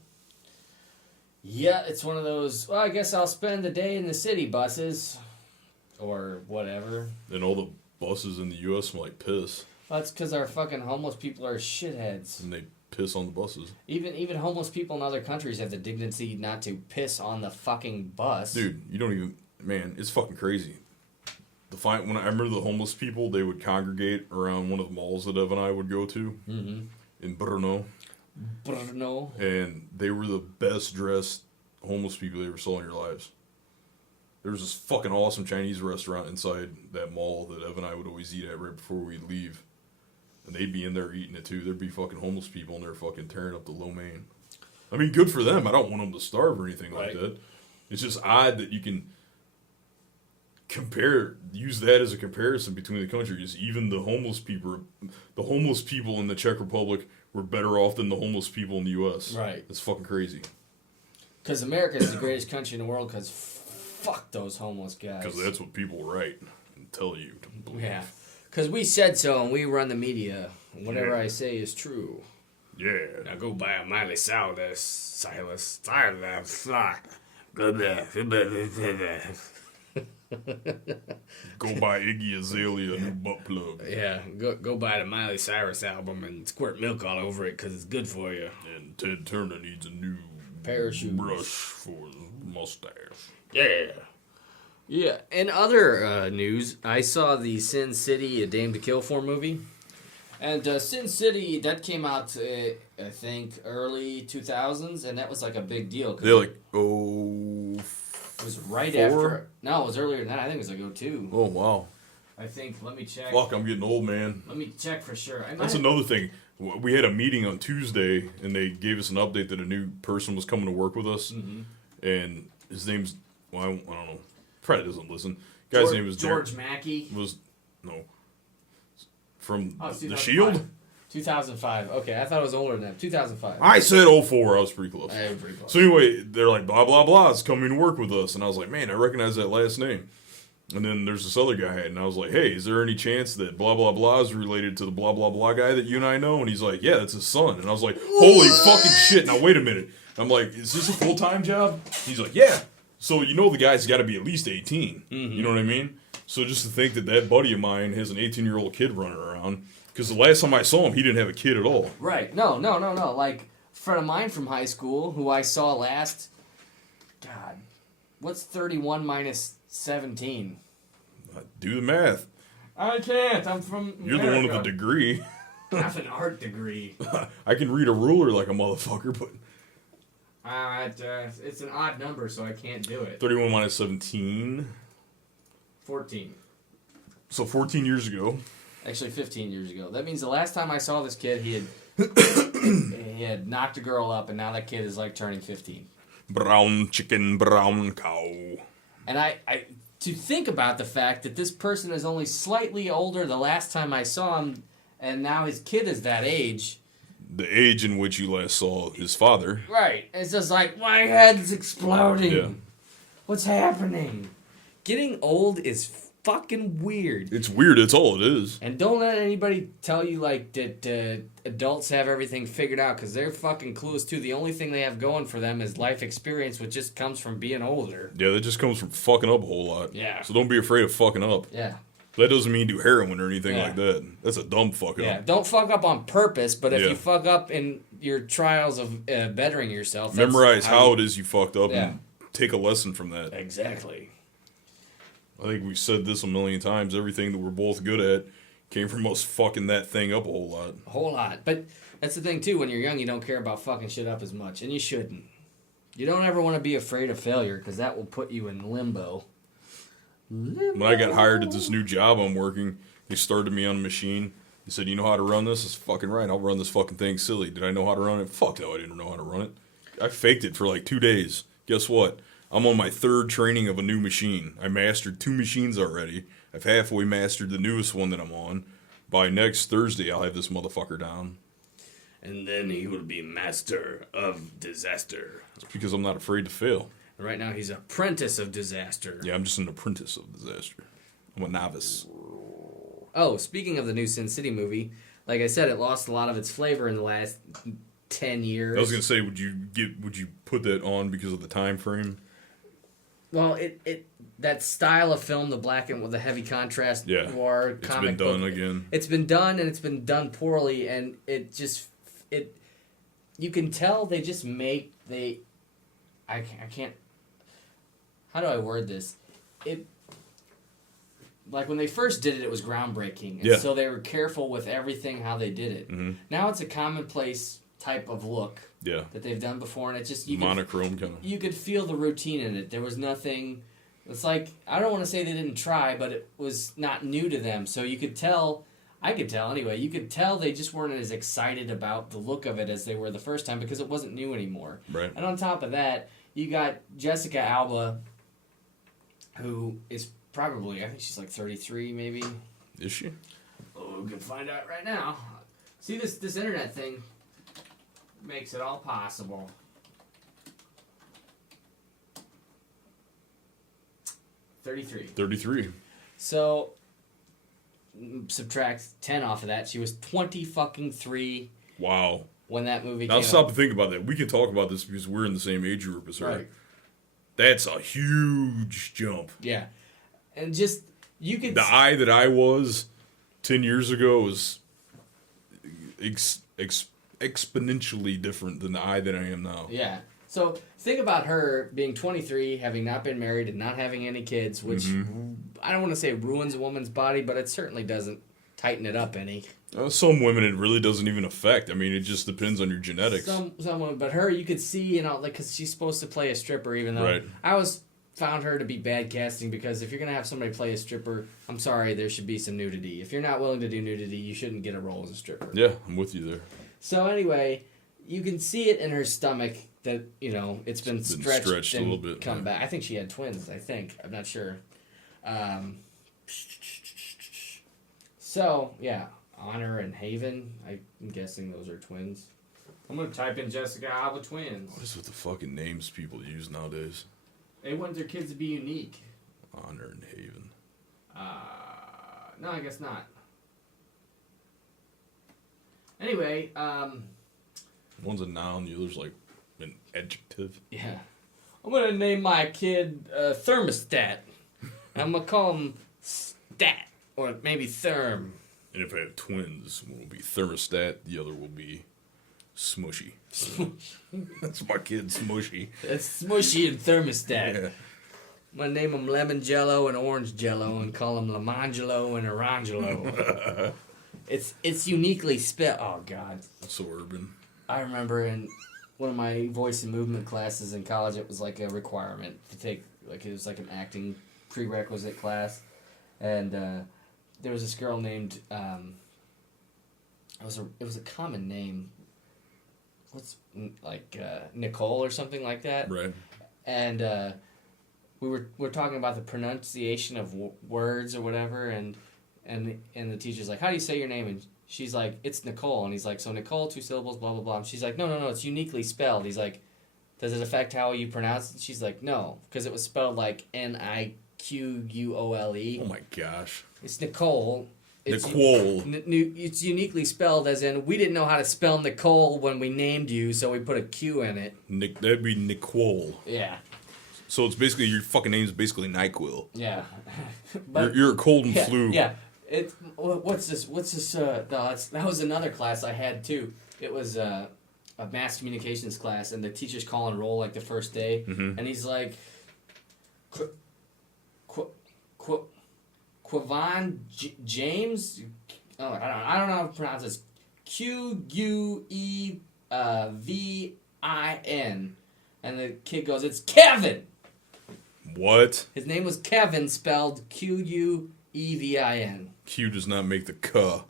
Yeah, it's one of those, well, I guess I'll spend the day in the city buses. Or whatever. And all the buses in the U.S. smell like piss. Well, that's because our fucking homeless people are shitheads. And they piss on the buses. Even homeless people in other countries have the dignity not to piss on the fucking bus. Dude, you don't even... Man, it's fucking crazy. When I remember the homeless people, they would congregate around one of the malls that Ev and I would go to in Brno. Brno. And they were the best dressed homeless people you ever saw in your lives. There was this fucking awesome Chinese restaurant inside that mall that Ev and I would always eat at right before we'd leave. And they'd be in there eating it too. There'd be fucking homeless people in there fucking tearing up the lo mein. I mean, good for them. I don't want them to starve or anything like that. It's just odd that you can use that as a comparison between the countries. Even the homeless people in the Czech Republic were better off than the homeless people in the U.S. Right. It's fucking crazy. Because America is the greatest country in the world because fuck those homeless guys. Because that's what people write and tell you to believe. Yeah. Because we said so and we run the media. Whatever I say is true. Yeah. Now go buy a Miley Silas. Go buy Iggy Azalea a new butt plug. Yeah, go buy the Miley Cyrus album and squirt milk all over it because it's good for you. And Ted Turner needs a new pair of shoes. Brush for his mustache. Yeah. Yeah. In other news, I saw the Sin City: A Dame to Kill For movie. And Sin City, that came out, I think, early 2000s, and that was like a big deal. They're like, it was right after. No, it was earlier than that. I think it was like 02. Oh, wow. I think, let me check. Fuck, I'm getting old, man. Let me check for sure. That's another thing. We had a meeting on Tuesday, and they gave us an update that a new person was coming to work with us. Mm-hmm. And his name's, well, I don't know. Probably doesn't listen. Guy's name was George Mackey. From The Shield? 2005. Okay, I thought it was older than that. 2005. I said 04. I was pretty close. Pretty close. So anyway, they're like, blah, blah, blah is coming to work with us. And I was like, man, I recognize that last name. And then there's this other guy, and I was like, hey, is there any chance that blah, blah, blah is related to the blah, blah, blah guy that you and I know? And he's like, yeah, that's his son. And I was like, holy fucking shit. Now, wait a minute. I'm like, is this a full-time job? He's like, yeah. So you know the guy's got to be at least 18. Mm-hmm. You know what I mean? So just to think that buddy of mine has an 18-year-old kid running around, because the last time I saw him, he didn't have a kid at all. Right. No. Like, a friend of mine from high school, who I saw last, God, what's 31 minus 17? Do the math. I can't. I'm from You're America. the one with the degree. I have an art degree. I can read a ruler like a motherfucker, but... it's an odd number, so I can't do it. 31 minus 17. 14. So 14 years ago. Actually, 15 years ago. That means the last time I saw this kid, he had knocked a girl up, and now that kid is like turning 15. Brown chicken, brown cow. And I to think about the fact that this person is only slightly older the last time I saw him, and now his kid is that age. The age in which you last saw his father. Right. It's just like, my head's exploding. Yeah. What's happening? Getting old is fucking weird. It's weird. It's all it is. And don't let anybody tell you like that adults have everything figured out, because they're fucking clueless too. The only thing they have going for them is life experience, which just comes from being older. Yeah, that just comes from fucking up a whole lot. Yeah. So don't be afraid of fucking up. Yeah. That doesn't mean do heroin or anything like that. That's a dumb fuck up. Yeah, don't fuck up on purpose, but if you fuck up in your trials of bettering yourself, memorize how it is you fucked up and take a lesson from that. Exactly. I think we've said this a million times. Everything that we're both good at came from us fucking that thing up a whole lot. A whole lot. But that's the thing, too. When you're young, you don't care about fucking shit up as much. And you shouldn't. You don't ever want to be afraid of failure, because that will put you in limbo. When I got hired at this new job I'm working, they started me on a machine. He said, you know how to run this? It's fucking right. I'll run this fucking thing silly. Did I know how to run it? Fuck no, I didn't know how to run it. I faked it for like 2 days. Guess what? I'm on my third training of a new machine. I mastered 2 machines already. I've halfway mastered the newest one that I'm on. By next Thursday, I'll have this motherfucker down. And then he will be master of disaster. It's because I'm not afraid to fail. Right now, he's apprentice of disaster. Yeah, I'm just an apprentice of disaster. I'm a novice. Oh, speaking of the new Sin City movie, like I said, it lost a lot of its flavor in the last 10 years. I was gonna say, would you put that on because of the time frame? Well, that style of film, the black and with the heavy contrast noir comic book, it's been done again. It's been done, and it's been done poorly, and you can tell they just I can't. How do I word this? Like when they first did it, it was groundbreaking, and so they were careful with everything how they did it. Mm-hmm. Now it's a commonplace type of look that they've done before, and it just monochrome kind of. You could feel the routine in it. There was nothing. It's like, I don't want to say they didn't try, but it was not new to them. So you could tell. I could tell anyway. You could tell they just weren't as excited about the look of it as they were the first time because it wasn't new anymore. Right. And on top of that, you got Jessica Alba, who is probably, I think she's like 33 maybe. Is she? Oh, we can find out right now. See, this internet thing makes it all possible. 33. So subtract 10 off of that. She was 23. Wow. When that movie came out. Now stop and think about that. We can talk about this because we're in the same age group as her. Right. That's a huge jump. Yeah. And just, you could... The eye that I was 10 years ago was exponentially different than the eye that I am now. Yeah. So think about her being 23, having not been married, and not having any kids, which I don't want to say ruins a woman's body, but it certainly doesn't tighten it up any. Some women it really doesn't even affect. I mean, it just depends on your genetics. Some women, but her, you could see, like, because she's supposed to play a stripper, even though I always found her to be bad casting, because if you're going to have somebody play a stripper, I'm sorry, there should be some nudity. If you're not willing to do nudity, you shouldn't get a role as a stripper. Yeah, I'm with you there. So anyway, you can see it in her stomach that, it's been stretched a little bit. Come back. I think she had twins, I'm not sure. So, yeah, Honor and Haven, I'm guessing those are twins. I'm going to type in Jessica Alba twins. What is with the fucking names people use nowadays? They want their kids to be unique. Honor and Haven. No, I guess not. Anyway, one's a noun, the other's like an adjective. Yeah. I'm going to name my kid Thermostat. I'm going to call him Stat, or maybe Therm. And if I have twins, one will be Thermostat, the other will be Smushy. That's my kid, Smushy. That's Smushy and Thermostat. Yeah. I'm going to name him Lemon Jello and Orange Jello and call him Lamangelo and Orangelo. It's uniquely spelled. Oh, God. That's so urban. I remember in one of my voice and movement classes in college, it was like a requirement to take, like, it was like an acting prerequisite class. And there was this girl named, it was a common name. Nicole or something like that. Right. And we're talking about the pronunciation of words or whatever, and the teacher's like, how do you say your name? And she's like, it's Nicole. And he's like, so Nicole, 2 syllables, blah, blah, blah. And she's like, no, it's uniquely spelled. He's like, does it affect how you pronounce it? She's like, no, because it was spelled like Niquole. Oh my gosh. It's Nicole. Nicole. It's uniquely spelled as in, we didn't know how to spell Nicole when we named you, so we put a Q in it. That'd be Nicole. Yeah. So it's basically, your fucking name's basically NyQuil. Yeah. But you're a cold and flu. Yeah. What's this? That was another class I had too. It was a mass communications class, and the teacher's calling roll like the first day, and he's like, Quavon James. Oh, I don't know how to pronounce this. Quevin, and the kid goes, "It's Kevin." What? His name was Kevin, spelled Quevin. Q does not make the K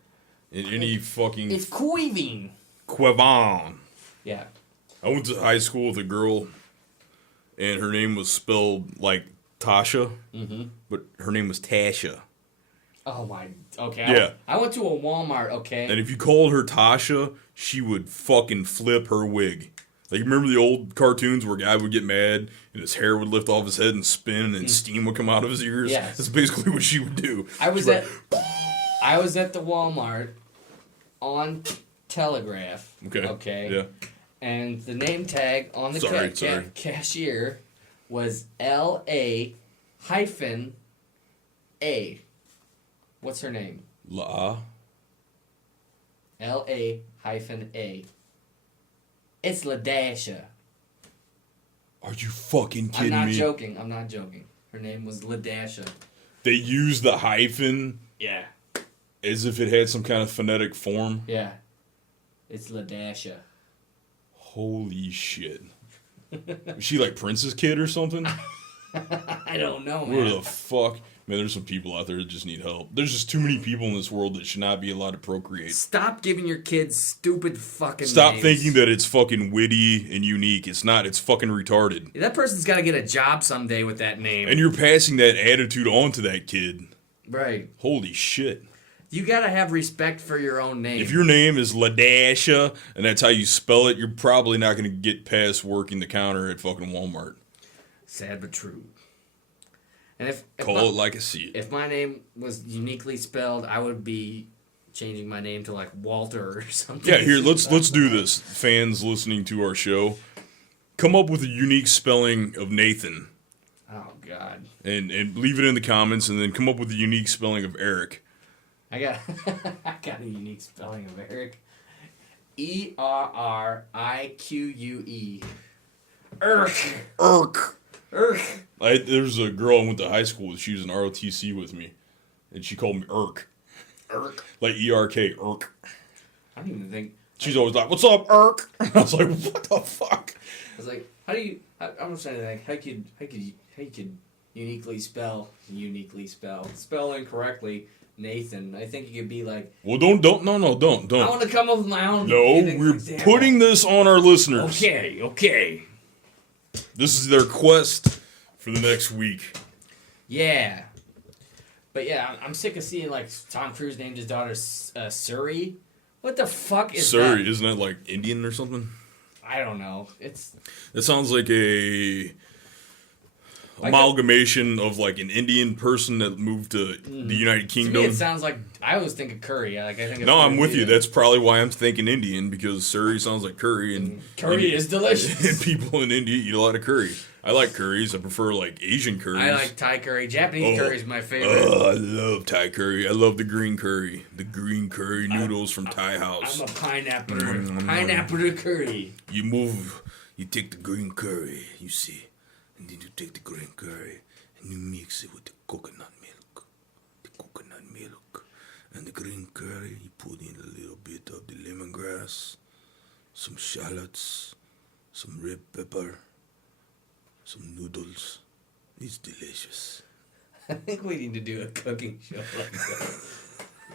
in any fucking... It's Quevin. Quevon. Yeah. I went to high school with a girl, and her name was spelled like Tasha, but her name was Tasha. Oh my... Okay. Yeah. I went to a Walmart, okay? And if you called her Tasha, she would fucking flip her wig. Like, remember the old cartoons where a guy would get mad and his hair would lift off his head and spin and then steam would come out of his ears? Yes. That's basically what she would do. I was at the Walmart on Telegraph. Okay. Yeah. And the name tag on the cashier was LA-A. What's her name? L-A-A. It's LaDasha. Are you fucking kidding me? I'm not joking. Her name was LaDasha. They used the hyphen? Yeah. As if it had some kind of phonetic form? Yeah. It's LaDasha. Holy shit. Is she like Prince's kid or something? I don't know, man. Where the fuck? Man, there's some people out there that just need help. There's just too many people in this world that should not be allowed to procreate. Stop giving your kids stupid fucking Stop names. thinking that it's fucking witty and unique. It's not. It's fucking retarded. That person's got to get a job someday with that name. And you're passing that attitude on to that kid. Right. Holy shit. You got to have respect for your own name. If your name is Ladasha and that's how you spell it, you're probably not going to get past working the counter at fucking Walmart. Sad but true. And Call it like I see it. If my name was uniquely spelled, I would be changing my name to like Walter or something. Yeah, here, let's do this. Fans listening to our show, come up with a unique spelling of Nathan. Oh, God. And leave it in the comments, and then come up with a unique spelling of Erik. I got a unique spelling of Erik. E-R-R-I-Q-U-E. Erk. There's a girl I went to high school with. She was in ROTC with me, and she called me Erk. Like E-R-K, Erk. I don't even think... She's always like, "What's up, Erk?" I was like, "What the fuck?" I was like, how do you... I'm just trying to think, how you could uniquely spell incorrectly Nathan. I think you could be like... Well, don't. I want to come up with my own... No, we're putting this on our listeners. Okay. This is their quest for the next week. Yeah. But yeah, I'm sick of seeing like Tom Cruise named his daughter Surrey. What the fuck is that? Surrey, isn't that like Indian or something? I don't know. That sounds like a amalgamation of like an Indian person that moved to the United Kingdom. To me, it sounds like I always think of curry. I think. No, I'm with you. That's probably why I'm thinking Indian, because Surrey sounds like curry, and curry is delicious. And people in India eat a lot of curry. I like curries. I prefer like Asian curries. I like Thai curry. Japanese curry is my favorite. I love Thai curry. I love the green curry. The green curry noodles from Thai House. I'm a pineapple curry. You take the green curry, you see, and then you take the green curry and you mix it with the coconut milk. And the green curry, you put in a little bit of the lemongrass, some shallots, some red pepper, some noodles. It's delicious. I think we need to do a cooking show like that.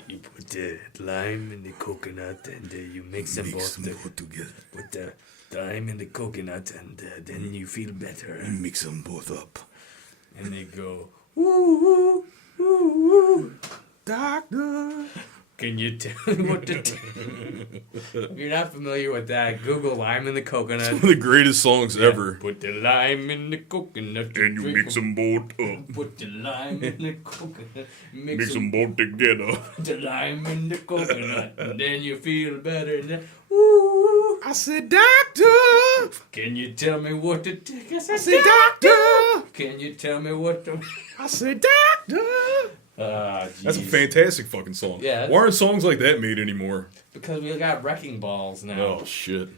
You put the lime in the coconut and you mix them both together. Put the lime in the coconut and then you feel better. You mix them both up. And they go, ooh, ooh, ooh, ooh. Doctor, can you tell me what to do? If you're not familiar with that, Google lime in the coconut. Some of the greatest songs ever. Put the lime in the coconut. And you mix them both up. Put the lime in the coconut. Mix them both together. Put the lime in the coconut. And then you feel better. Ooh. I said, doctor, can you tell me what to take? I said, doctor, can you tell me what to... I said, doctor. That's a fantastic fucking song. Yeah. Why aren't songs like that made anymore? Because we got wrecking balls now. Oh, shit.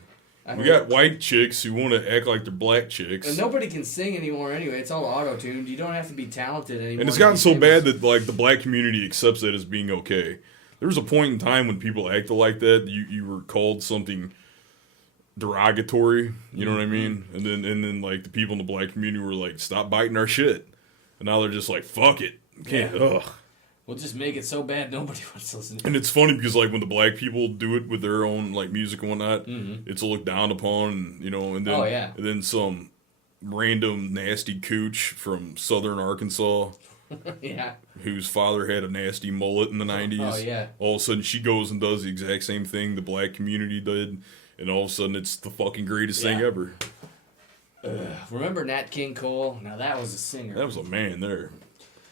We got white chicks who want to act like they're black chicks. And nobody can sing anymore anyway. It's all auto-tuned. You don't have to be talented anymore. And it's gotten so bad that like the black community accepts that as being okay. There was a point in time when people acted like that. You were called something derogatory. You know what I mean? And then like the people in the black community were like, stop biting our shit. And now they're just like, fuck it. Ugh. We'll just make it so bad nobody wants to listen to it. And it's funny because like when the black people do it with their own like music and whatnot, it's looked down upon, you know, and then and then some random nasty cooch from southern Arkansas whose father had a nasty mullet in the 90s. All of a sudden she goes and does the exact same thing the black community did, and all of a sudden it's the fucking greatest thing ever. Remember Nat King Cole? Now that was a singer. That was a man there.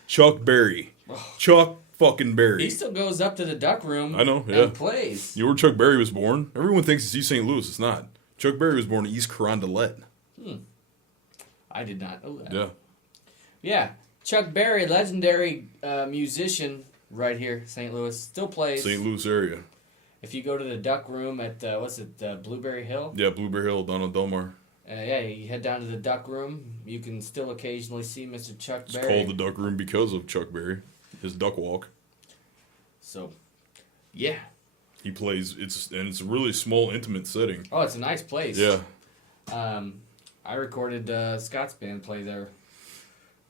Chuck Berry. Chuck fucking Berry. He still goes up to the duck room. I know, and plays. You know where Chuck Berry was born? Everyone thinks it's East St. Louis. It's not. Chuck Berry was born in East Carondelet. I did not know that. Yeah. Yeah. Chuck Berry, legendary musician right here, St. Louis. Still plays. St. Louis area. If you go to the duck room at, Blueberry Hill? Yeah, Blueberry Hill, down on Delmar. You head down to the duck room. You can still occasionally see Mr. Chuck Berry. It's called the duck room because of Chuck Berry, his duck walk. So, yeah. He plays, it's a really small, intimate setting. Oh, it's a nice place. Yeah. I recorded Scott's band play there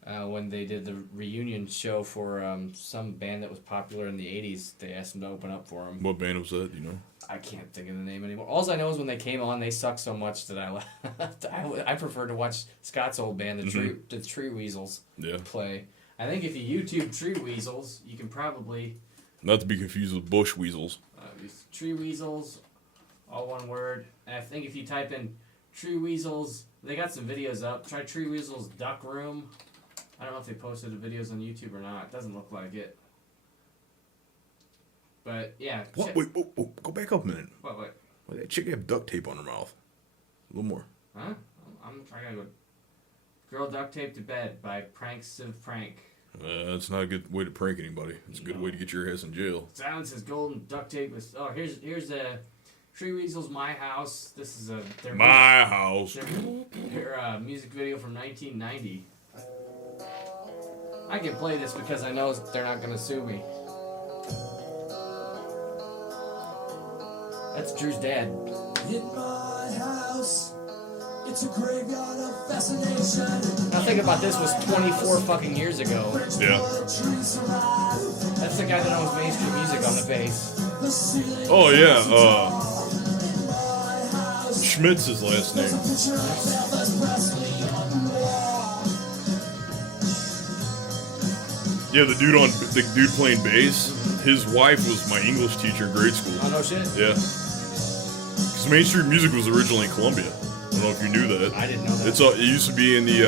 when they did the reunion show for some band that was popular in the 80s. They asked him to open up for them. What band was that, do you know? I can't think of the name anymore. All I know is when they came on, they sucked so much that I left. I prefer to watch Scott's old band, the Tree Weasels, play. I think if you YouTube Tree Weasels, you can probably... Not to be confused with Bush Weasels. Tree Weasels, all one word. And I think if you type in Tree Weasels, they got some videos up. Try Tree Weasels Duck Room. I don't know if they posted the videos on YouTube or not. It doesn't look like it. But, yeah. What? Wait, go back up a minute. What? Why that chick have duct tape on her mouth? A little more. Huh? I gotta go. Girl Duct Taped to Bed by Pranks of Prank. That's not a good way to prank anybody. It's a good way to get your ass in jail. Silence is golden. Duct tape was. Oh, here's a Tree Weasels My House. This is their My House. Their music video from 1990. I can play this because I know they're not gonna sue me. That's Drew's dad. In my house. It's a graveyard of fascination. Now think about this was 24 fucking years ago. Yeah. That's the guy that owns mainstream music on the bass. Oh yeah, Schmidt's his last name. Yeah, the dude playing bass, his wife was my English teacher in grade school. Oh no shit? Yeah. Because mainstream music was originally in Columbia. I don't know if you knew that. I didn't know that. It used to be in the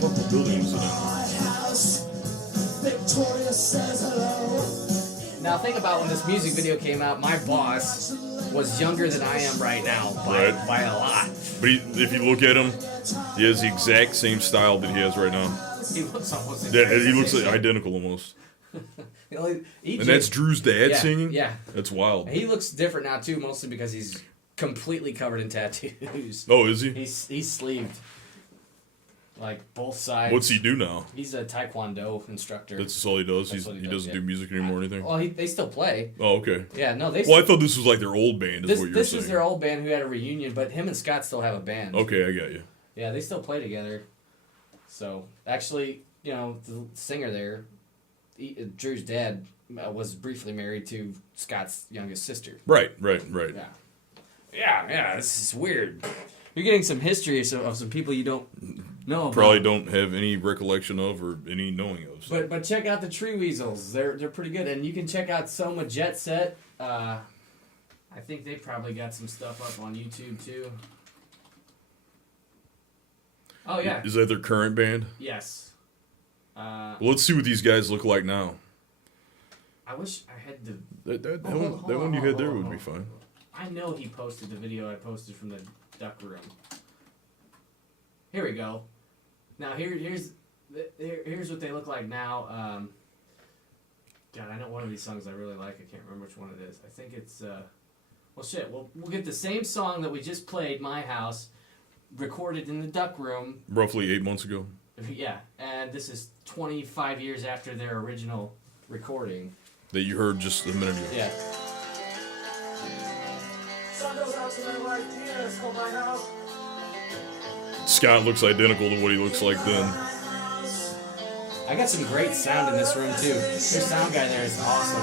what building was it in? Now think about when this music video came out. My boss was younger than I am right now by a lot. But if you look at him, he has the exact same style that he has right now. He looks almost. Yeah, he looks identical almost. And that's Drew's dad singing? Yeah. That's wild. He looks different now, too, mostly because he's completely covered in tattoos. Oh, is he? He's sleeved. Like, both sides. What's he do now? He's a Taekwondo instructor. That's all he does? He doesn't do music anymore or anything? Well, they still play. Oh, okay. Yeah, no, Well, I thought this was like their old band, is what you're saying. This is their old band who had a reunion, but him and Scott still have a band. Okay, I got you. Yeah, they still play together. So, actually, the singer there, Drew's dad, was briefly married to Scott's youngest sister. Right. Yeah, this is weird. You're getting some history of some people you don't know about. Probably don't have any recollection of or any knowing of. So. But check out the Tree Weasels. They're pretty good. And you can check out Soma Jet Set. I think they probably got some stuff up on YouTube, too. Oh, yeah. Is that their current band? Yes. Well, let's see what these guys look like now. I wish I had the... That one you had there would be fine. I know he posted the video I posted from the duck room. Here we go. Now, here's what they look like now. God, I know one of these songs I really like. I can't remember which one it is. I think it's... well, shit. We'll get the same song that we just played, My House, recorded in the duck room. Roughly 8 months ago. Yeah, and this is 25 years after their original recording. That you heard just a minute ago. Yeah. Scott looks identical to what he looks like then. I got some great sound in this room, too. Their sound guy there is awesome.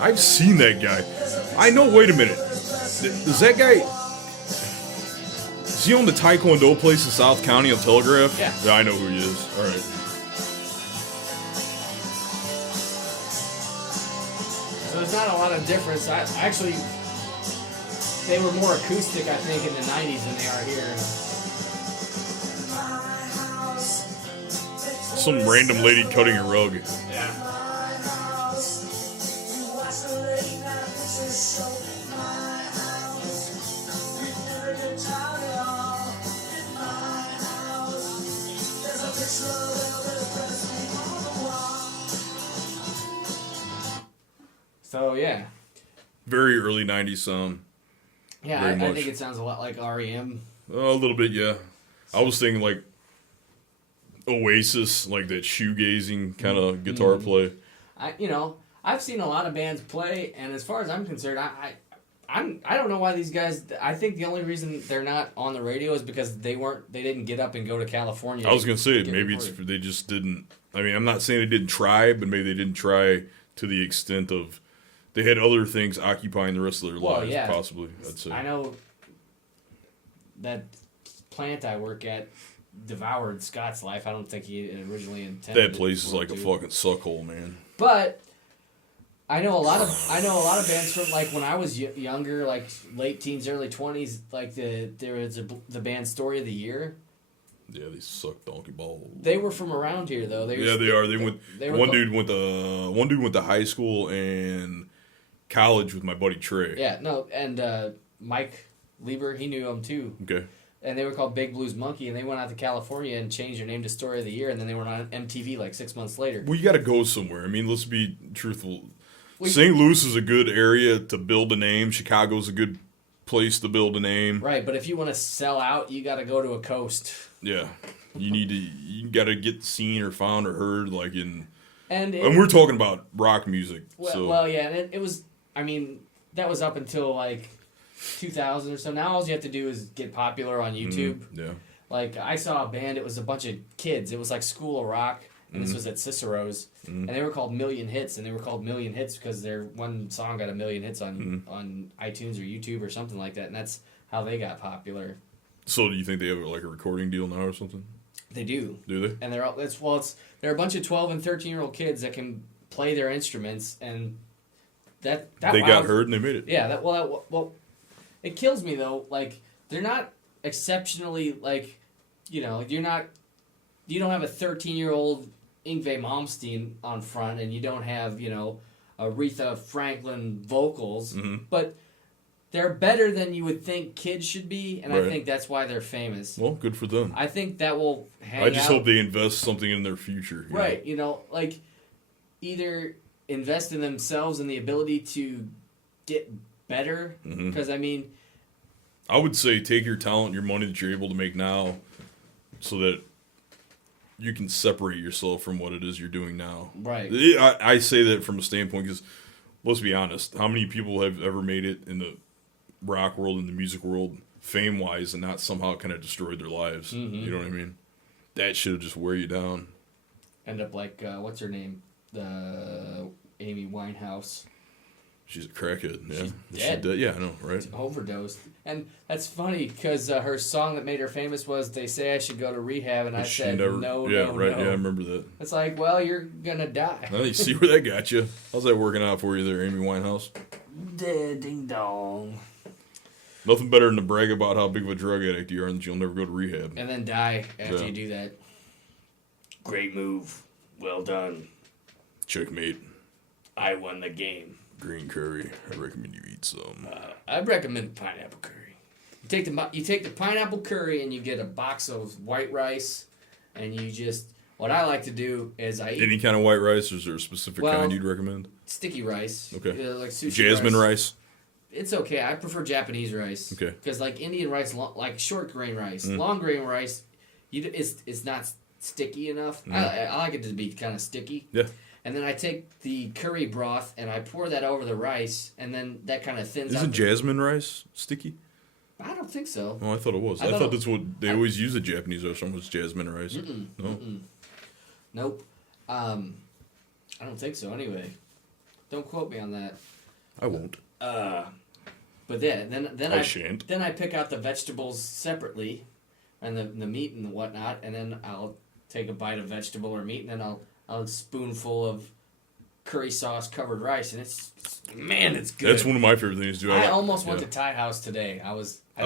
I've seen that guy. I know, wait a minute. Does that guy... Does he own the Taekwondo place in South County on Telegraph? Yeah. Yeah, I know who he is. All right. So there's not a lot of difference. Actually, they were more acoustic, I think, in the 90s than they are here. Some random lady cutting a rug. Yeah. So, yeah. Very early 90s sound. Yeah, I think it sounds a lot like REM. A little bit, yeah. I was thinking like Oasis, like that shoegazing kind of guitar play. I've seen a lot of bands play, and as far as I'm concerned, I don't know why these guys. I think the only reason they're not on the radio is because they didn't get up and go to California. I was gonna say maybe they just didn't. I mean, I'm not saying they didn't try, but maybe they didn't try to the extent of they had other things occupying the rest of their lives. Yeah. Possibly, I'd say. I know that plant I work at devoured Scott's life. I don't think he originally intended. That place is like a fucking suckhole, man. But I know a lot of bands from like when I was younger, like late teens, early 20s. Like there was the band Story of the Year. Yeah, they suck donkey ball. They were from around here though. They are. One dude went to high school and college with my buddy Trey. Yeah, no, and Mike Lieber, he knew him too. Okay. And they were called Big Blues Monkey, and they went out to California and changed their name to Story of the Year, and then they were on MTV like 6 months later. Well, you got to go somewhere. I mean, let's be truthful. St. Louis is a good area to build a name. Chicago's a good place to build a name. Right, but if you want to sell out, you got to go to a coast. Yeah, you got to get seen or found or heard like in. And we're talking about rock music. Well, yeah, and it was. I mean, that was up until like 2000 or so. Now all you have to do is get popular on YouTube. Yeah. Like I saw a band. It was a bunch of kids. It was like School of Rock. And this was at Cicero's, and they were called Million Hits, and they were called Million Hits because their one song got 1 million hits on iTunes or YouTube or something like that, and that's how they got popular. So, do you think they have like a recording deal now or something? They do. Do they? And they're a bunch of 12 and 13-year-old kids that can play their instruments, and that they got heard and they made it. Yeah. Well, it kills me though. Like they're not exceptionally like, you don't have a 13-year-old Yngwie Malmsteen on front, and you don't have, Aretha Franklin vocals, but they're better than you would think kids should be, and right. I think that's why they're famous. Well, good for them. I think that will hang I just hope they invest something in their future. Right, like either invest in themselves and the ability to get better, because, I would say take your talent, your money that you're able to make now, so that you can separate yourself from what it is you're doing now. Right. I say that from a standpoint because, let's be honest, how many people have ever made it in the rock world, in the music world, fame-wise, and not somehow kind of destroyed their lives? You know what I mean? That should just wear you down. End up like, what's her name? Amy Winehouse. She's a crackhead. Yeah. She's dead. Yeah, I know, right? She overdosed. And that's funny because her song that made her famous was "They Say I Should Go to Rehab," and I said, no. Yeah, right. Yeah, I remember that. It's like, well, you're gonna die. Well, you see where that got you. How's that working out for you there, Amy Winehouse? Ding dong. Nothing better than to brag about how big of a drug addict you are and that you'll never go to rehab. And then die after you do that. Great move. Well done. Checkmate. I won the game. Green curry. I recommend you eat some. I recommend pineapple curry. You take the pineapple curry and you get a box of white rice, and you just. What I like to do is I eat any kind of white rice, or is there a specific kind you'd recommend? Sticky rice. Okay. Like sushi Jasmine rice. It's okay. I prefer Japanese rice. Okay. Because like Indian rice, like short grain rice, long grain rice, it's not sticky enough. I like it to be kind of sticky. Yeah. And then I take the curry broth and I pour that over the rice, and then that kind of thins out. Isn't jasmine rice sticky? I don't think so. Oh, I thought it was. I thought that's what they always use at Japanese restaurants, was jasmine rice. No? Nope. I don't think so anyway. Don't quote me on that. I won't. But yeah, then I shan't. Then I pick out the vegetables separately, and the meat and whatnot, and then I'll take a bite of vegetable or meat, and then I'll a spoonful of curry sauce covered rice, and it's good. That's one of my favorite things to do. I almost went to Thai House today. I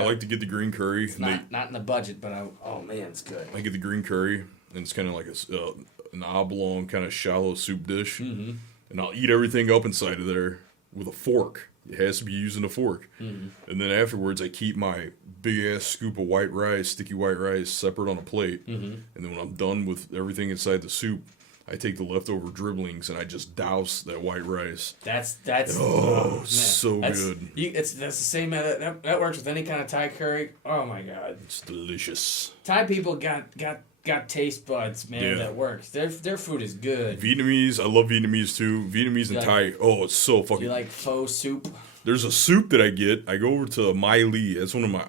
like to get the green curry. It's not in the budget, but it's good. I get the green curry, and it's kind of like an oblong kind of shallow soup dish, and I'll eat everything up inside of there with a fork. It has to be using a fork. And then afterwards, I keep my big-ass scoop of white rice, sticky white rice, separate on a plate. And then when I'm done with everything inside the soup, I take the leftover dribblings and I just douse that white rice. That's so good. That's the same that works with any kind of Thai curry. Oh my god, it's delicious. Thai people got taste buds, man. That works. Their food is good. Vietnamese, I love Vietnamese too. Vietnamese and Thai. Oh, it's so fucking. You like pho soup? There's a soup that I get. I go over to Mai Ly. That's one of my.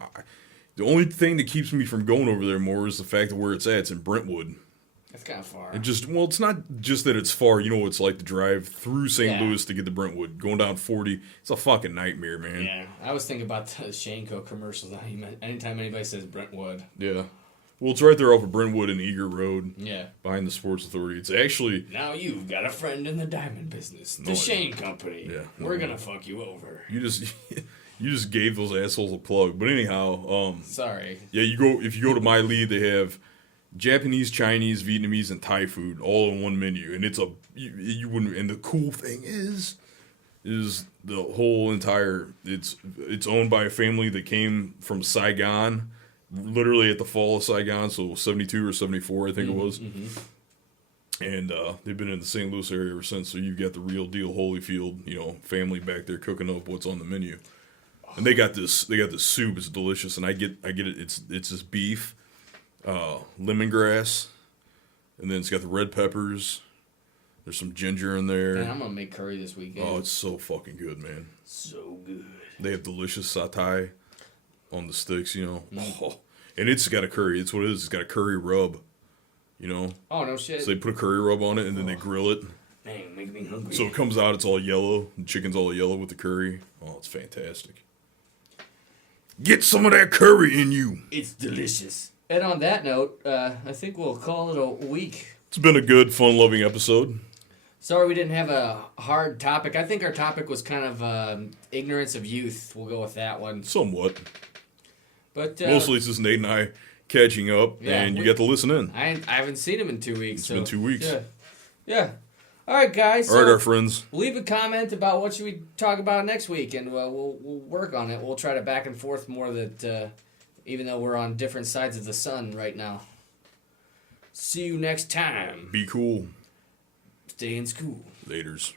The only thing that keeps me from going over there more is the fact of where it's at. It's in Brentwood. That's kind of far. It's not just that it's far. You know what it's like to drive through St. Louis to get to Brentwood. Going down 40, it's a fucking nightmare, man. Yeah, I was thinking about the Shanko commercials. Anytime anybody says Brentwood. Yeah. Well, it's right there off of Brentwood and Eager Road. Yeah. Behind the Sports Authority. It's actually... Now you've got a friend in the diamond business. The Shane Company. Yeah. We're going to fuck you over. You just gave those assholes a plug. But anyhow... Sorry. Yeah, if you go to Mai Ly, they have... Japanese, Chinese, Vietnamese, and Thai food all in one menu, and it's you wouldn't. And the cool thing is the whole entire it's owned by a family that came from Saigon, literally at the fall of Saigon, so 72 or 74, I think it was, and they've been in the St. Louis area ever since. So you've got the real deal Holyfield, family back there cooking up what's on the menu, and they got this soup. It's delicious, and I get it. It's this beef. Lemongrass, and then it's got the red peppers. There's some ginger in there. Man, I'm gonna make curry this weekend. Oh, it's so fucking good, man. So good. They have delicious satay on the sticks, Oh. And it's got a curry. It's what it is. It's got a curry rub, Oh, no shit. So they put a curry rub on it, and then they grill it. Dang, make me hungry. So it comes out, it's all yellow. The chicken's all yellow with the curry. Oh, it's fantastic. Get some of that curry in you. It's delicious. And on that note, I think we'll call it a week. It's been a good, fun-loving episode. Sorry we didn't have a hard topic. I think our topic was kind of ignorance of youth. We'll go with that one. Somewhat. But mostly it's just Nate and I catching up, and you get to listen in. I haven't seen him in 2 weeks. It's been 2 weeks. Yeah. All right, guys. All right, our friends. Leave a comment about what should we talk about next week, and we'll work on it. We'll try to back and forth more that... even though we're on different sides of the sun right now. See you next time. Be cool. Stay in school. Laters.